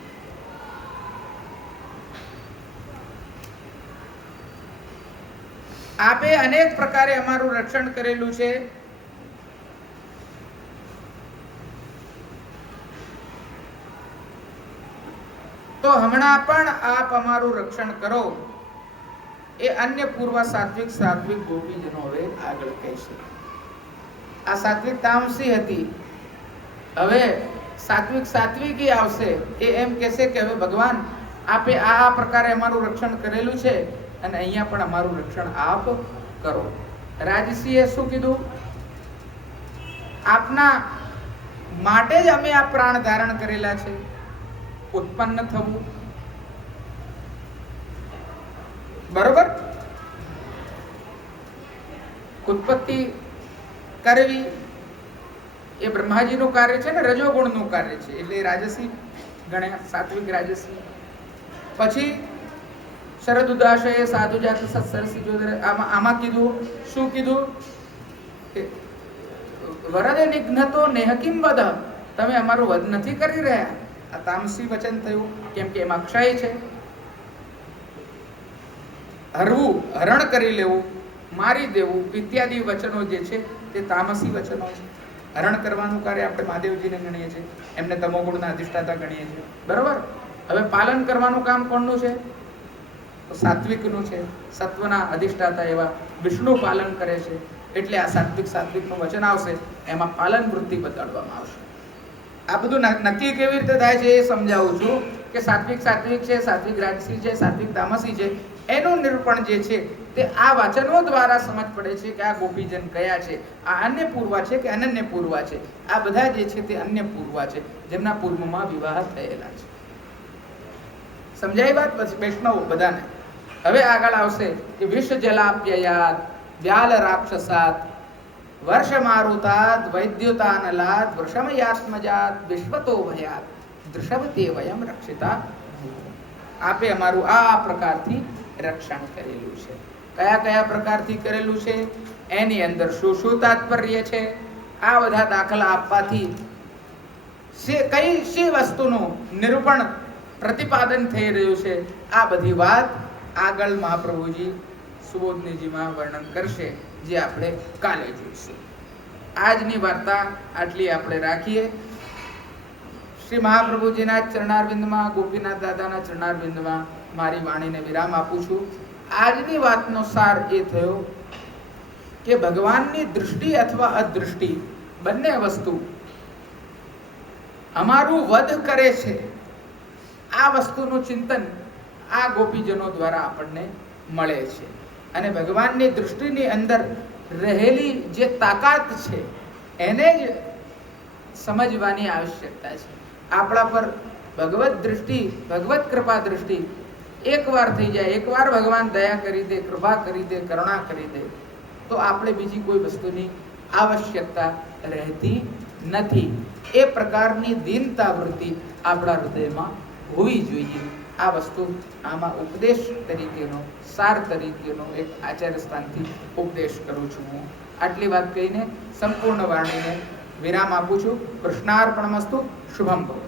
આપે અનેક પ્રકારે અમારું રક્ષણ કરેલું છે. તો હમણાં પણ આપ અમારું રક્ષણ કરો. એ અન્ય પૂર્વ સાત્વિક સાત્વિક ગોપીજનો હવે આગળ કહેશે. આ સાત્વિક તામસી હતી, હવે સાત્વિક સાત્વિકી આવશે. એ એમ કહેશે કે હવે ભગવાન આપે આ પ્રકારે અમારું રક્ષણ કરેલું છે અને અહીંયા પણ અમારું રક્ષણ આપ કરો. રાજસીએ શું કીધું? આપના માટે જ અમે આ પ્રાણ ધારણ કરેલા છે. ઉત્પન્ન થવું, બરોબર, ઉત્પત્તિ કરવી એ બ્રહ્માજીનું કાર્ય છે ને, રજોગુણનું કાર્ય છે. એટલે રાજસી ગણ્યા, સાત્વિક રાજસી. પછી શરદ ઉદાશય સાધુ જાત સત્સરસી જોદર. આમાં કીધું શું કીધું? વરદ નિઘ્નતો નેહકિમ વદ. તમે અમારું વધ નથી કરી રહ્યા. આ તામસી વચન થયું, કેમ કે એમાં ક્ષય છે. હરવું, હરણ કરી લેવું, મારી દેવું ઇત્યાદિ વચનો જે છે તે તામસી વચનો છે. હરણ કરવાનું કાર્ય આપણે મહાદેવજીને ગણીએ છીએ, એમને તમોગુણના અધિષ્ઠાતા ગણીએ છીએ, બરોબર. હવે પાલન કરવાનું કામ કોણનું છે? તો સાત્વિકનું છે. સત્વના અધિષ્ઠાતા એવા વિષ્ણુ પાલન કરે છે. એટલે આ સાત્વિક સાત્વિકનું વચન આવશે, એમાં પાલન વૃત્તિ બતાડવામાં આવશે. આ બધું નક્કી કેવી રીતે થાય છે એ સમજાવું છું કે સાત્વિક સાત્વિક છે, સાત્વિક રાજસી છે, સાત્વિક તામસી છે. એનું નિરૂપણ જે છે તે આ વચનો દ્વારા સમજ પડે છે કે આ ગોપીજન કયા છે, આ અન્ય પૂર્વા છે કે અનન્ય પૂર્વા છે. આ બધા જે છે તે અન્ય પૂર્વા છે, જેમના પૂર્વમાં વિવાહ થયેલા છે. સમજાય વાત? પછી વૈષ્ણવ બધાને. હવે આગળ આવશે કે વિષ જલાપ્યયાત વ્યાલ રાક્ષસાત વર્ષ મારુતાદ વૈદ્યુતાનલાદ વૃષમયાત્મજાત વિશ્વતો ભયાત દૃષવતે વયમ રક્ષિતા. આપે અમારું આ પ્રકારથી રક્ષણ કરેલું છે. કયા કયા પ્રકારથી કરેલું છે, એની અંદર શું શું તાત્પર્ય છે, આ બધા દાખલા આપવાથી કઈ શી વસ્તુનું નિરૂપણ પ્રતિપાદન થઈ રહ્યું છે, આ બધી વાત આગળ મહાપ્રભુજી સુબોધનીજીમાં વર્ણન કરશે, જે આપણે કાલે જોઈશું. આજની વાર્તા આટલી આપણે રાખીએ. શ્રી મહાપ્રભુજીના ચરણારવિંદમાં, ગોપીનાથ દાદાના ચરણારવિંદમાં મારી વાણીને વિરામ આપું છું. આજની વાતનો સાર એ થયો કે ભગવાનની દૃષ્ટિ અથવા અદૃષ્ટિ બંને વસ્તુ અમારું વધ કરે છે. આ વસ્તુનું ચિંતન આ ગોપીજનો દ્વારા આપણને મળે છે. અને ભગવાનની દૃષ્ટિની અંદર રહેલી જે તાકાત છે એને જ સમજવાની આવશ્યકતા છે. આપણા પર ભગવત દૃષ્ટિ, ભગવત કૃપા દૃષ્ટિ એકવાર થઈ જાય, એકવાર ભગવાન દયા કરી દે, કૃપા કરી દે, કરુણા કરી દે, તો આપણે બીજી કોઈ વસ્તુની આવશ્યકતા રહેતી નથી. એ પ્રકારની દીનતા વૃત્તિ આપણા હૃદયમાં હોવી જોઈએ. આ વસ્તુ આમાં ઉપદેશ તરીકેનો, સાર તરીકેનો એક આચાર્ય સ્થાનથી ઉપદેશ કરું છું. હું આટલી વાત કહીને સંપૂર્ણ વાણીને વિરામ આપું છું. કૃષ્ણાર્પણમસ્તુ. શુભમ ભવતુ.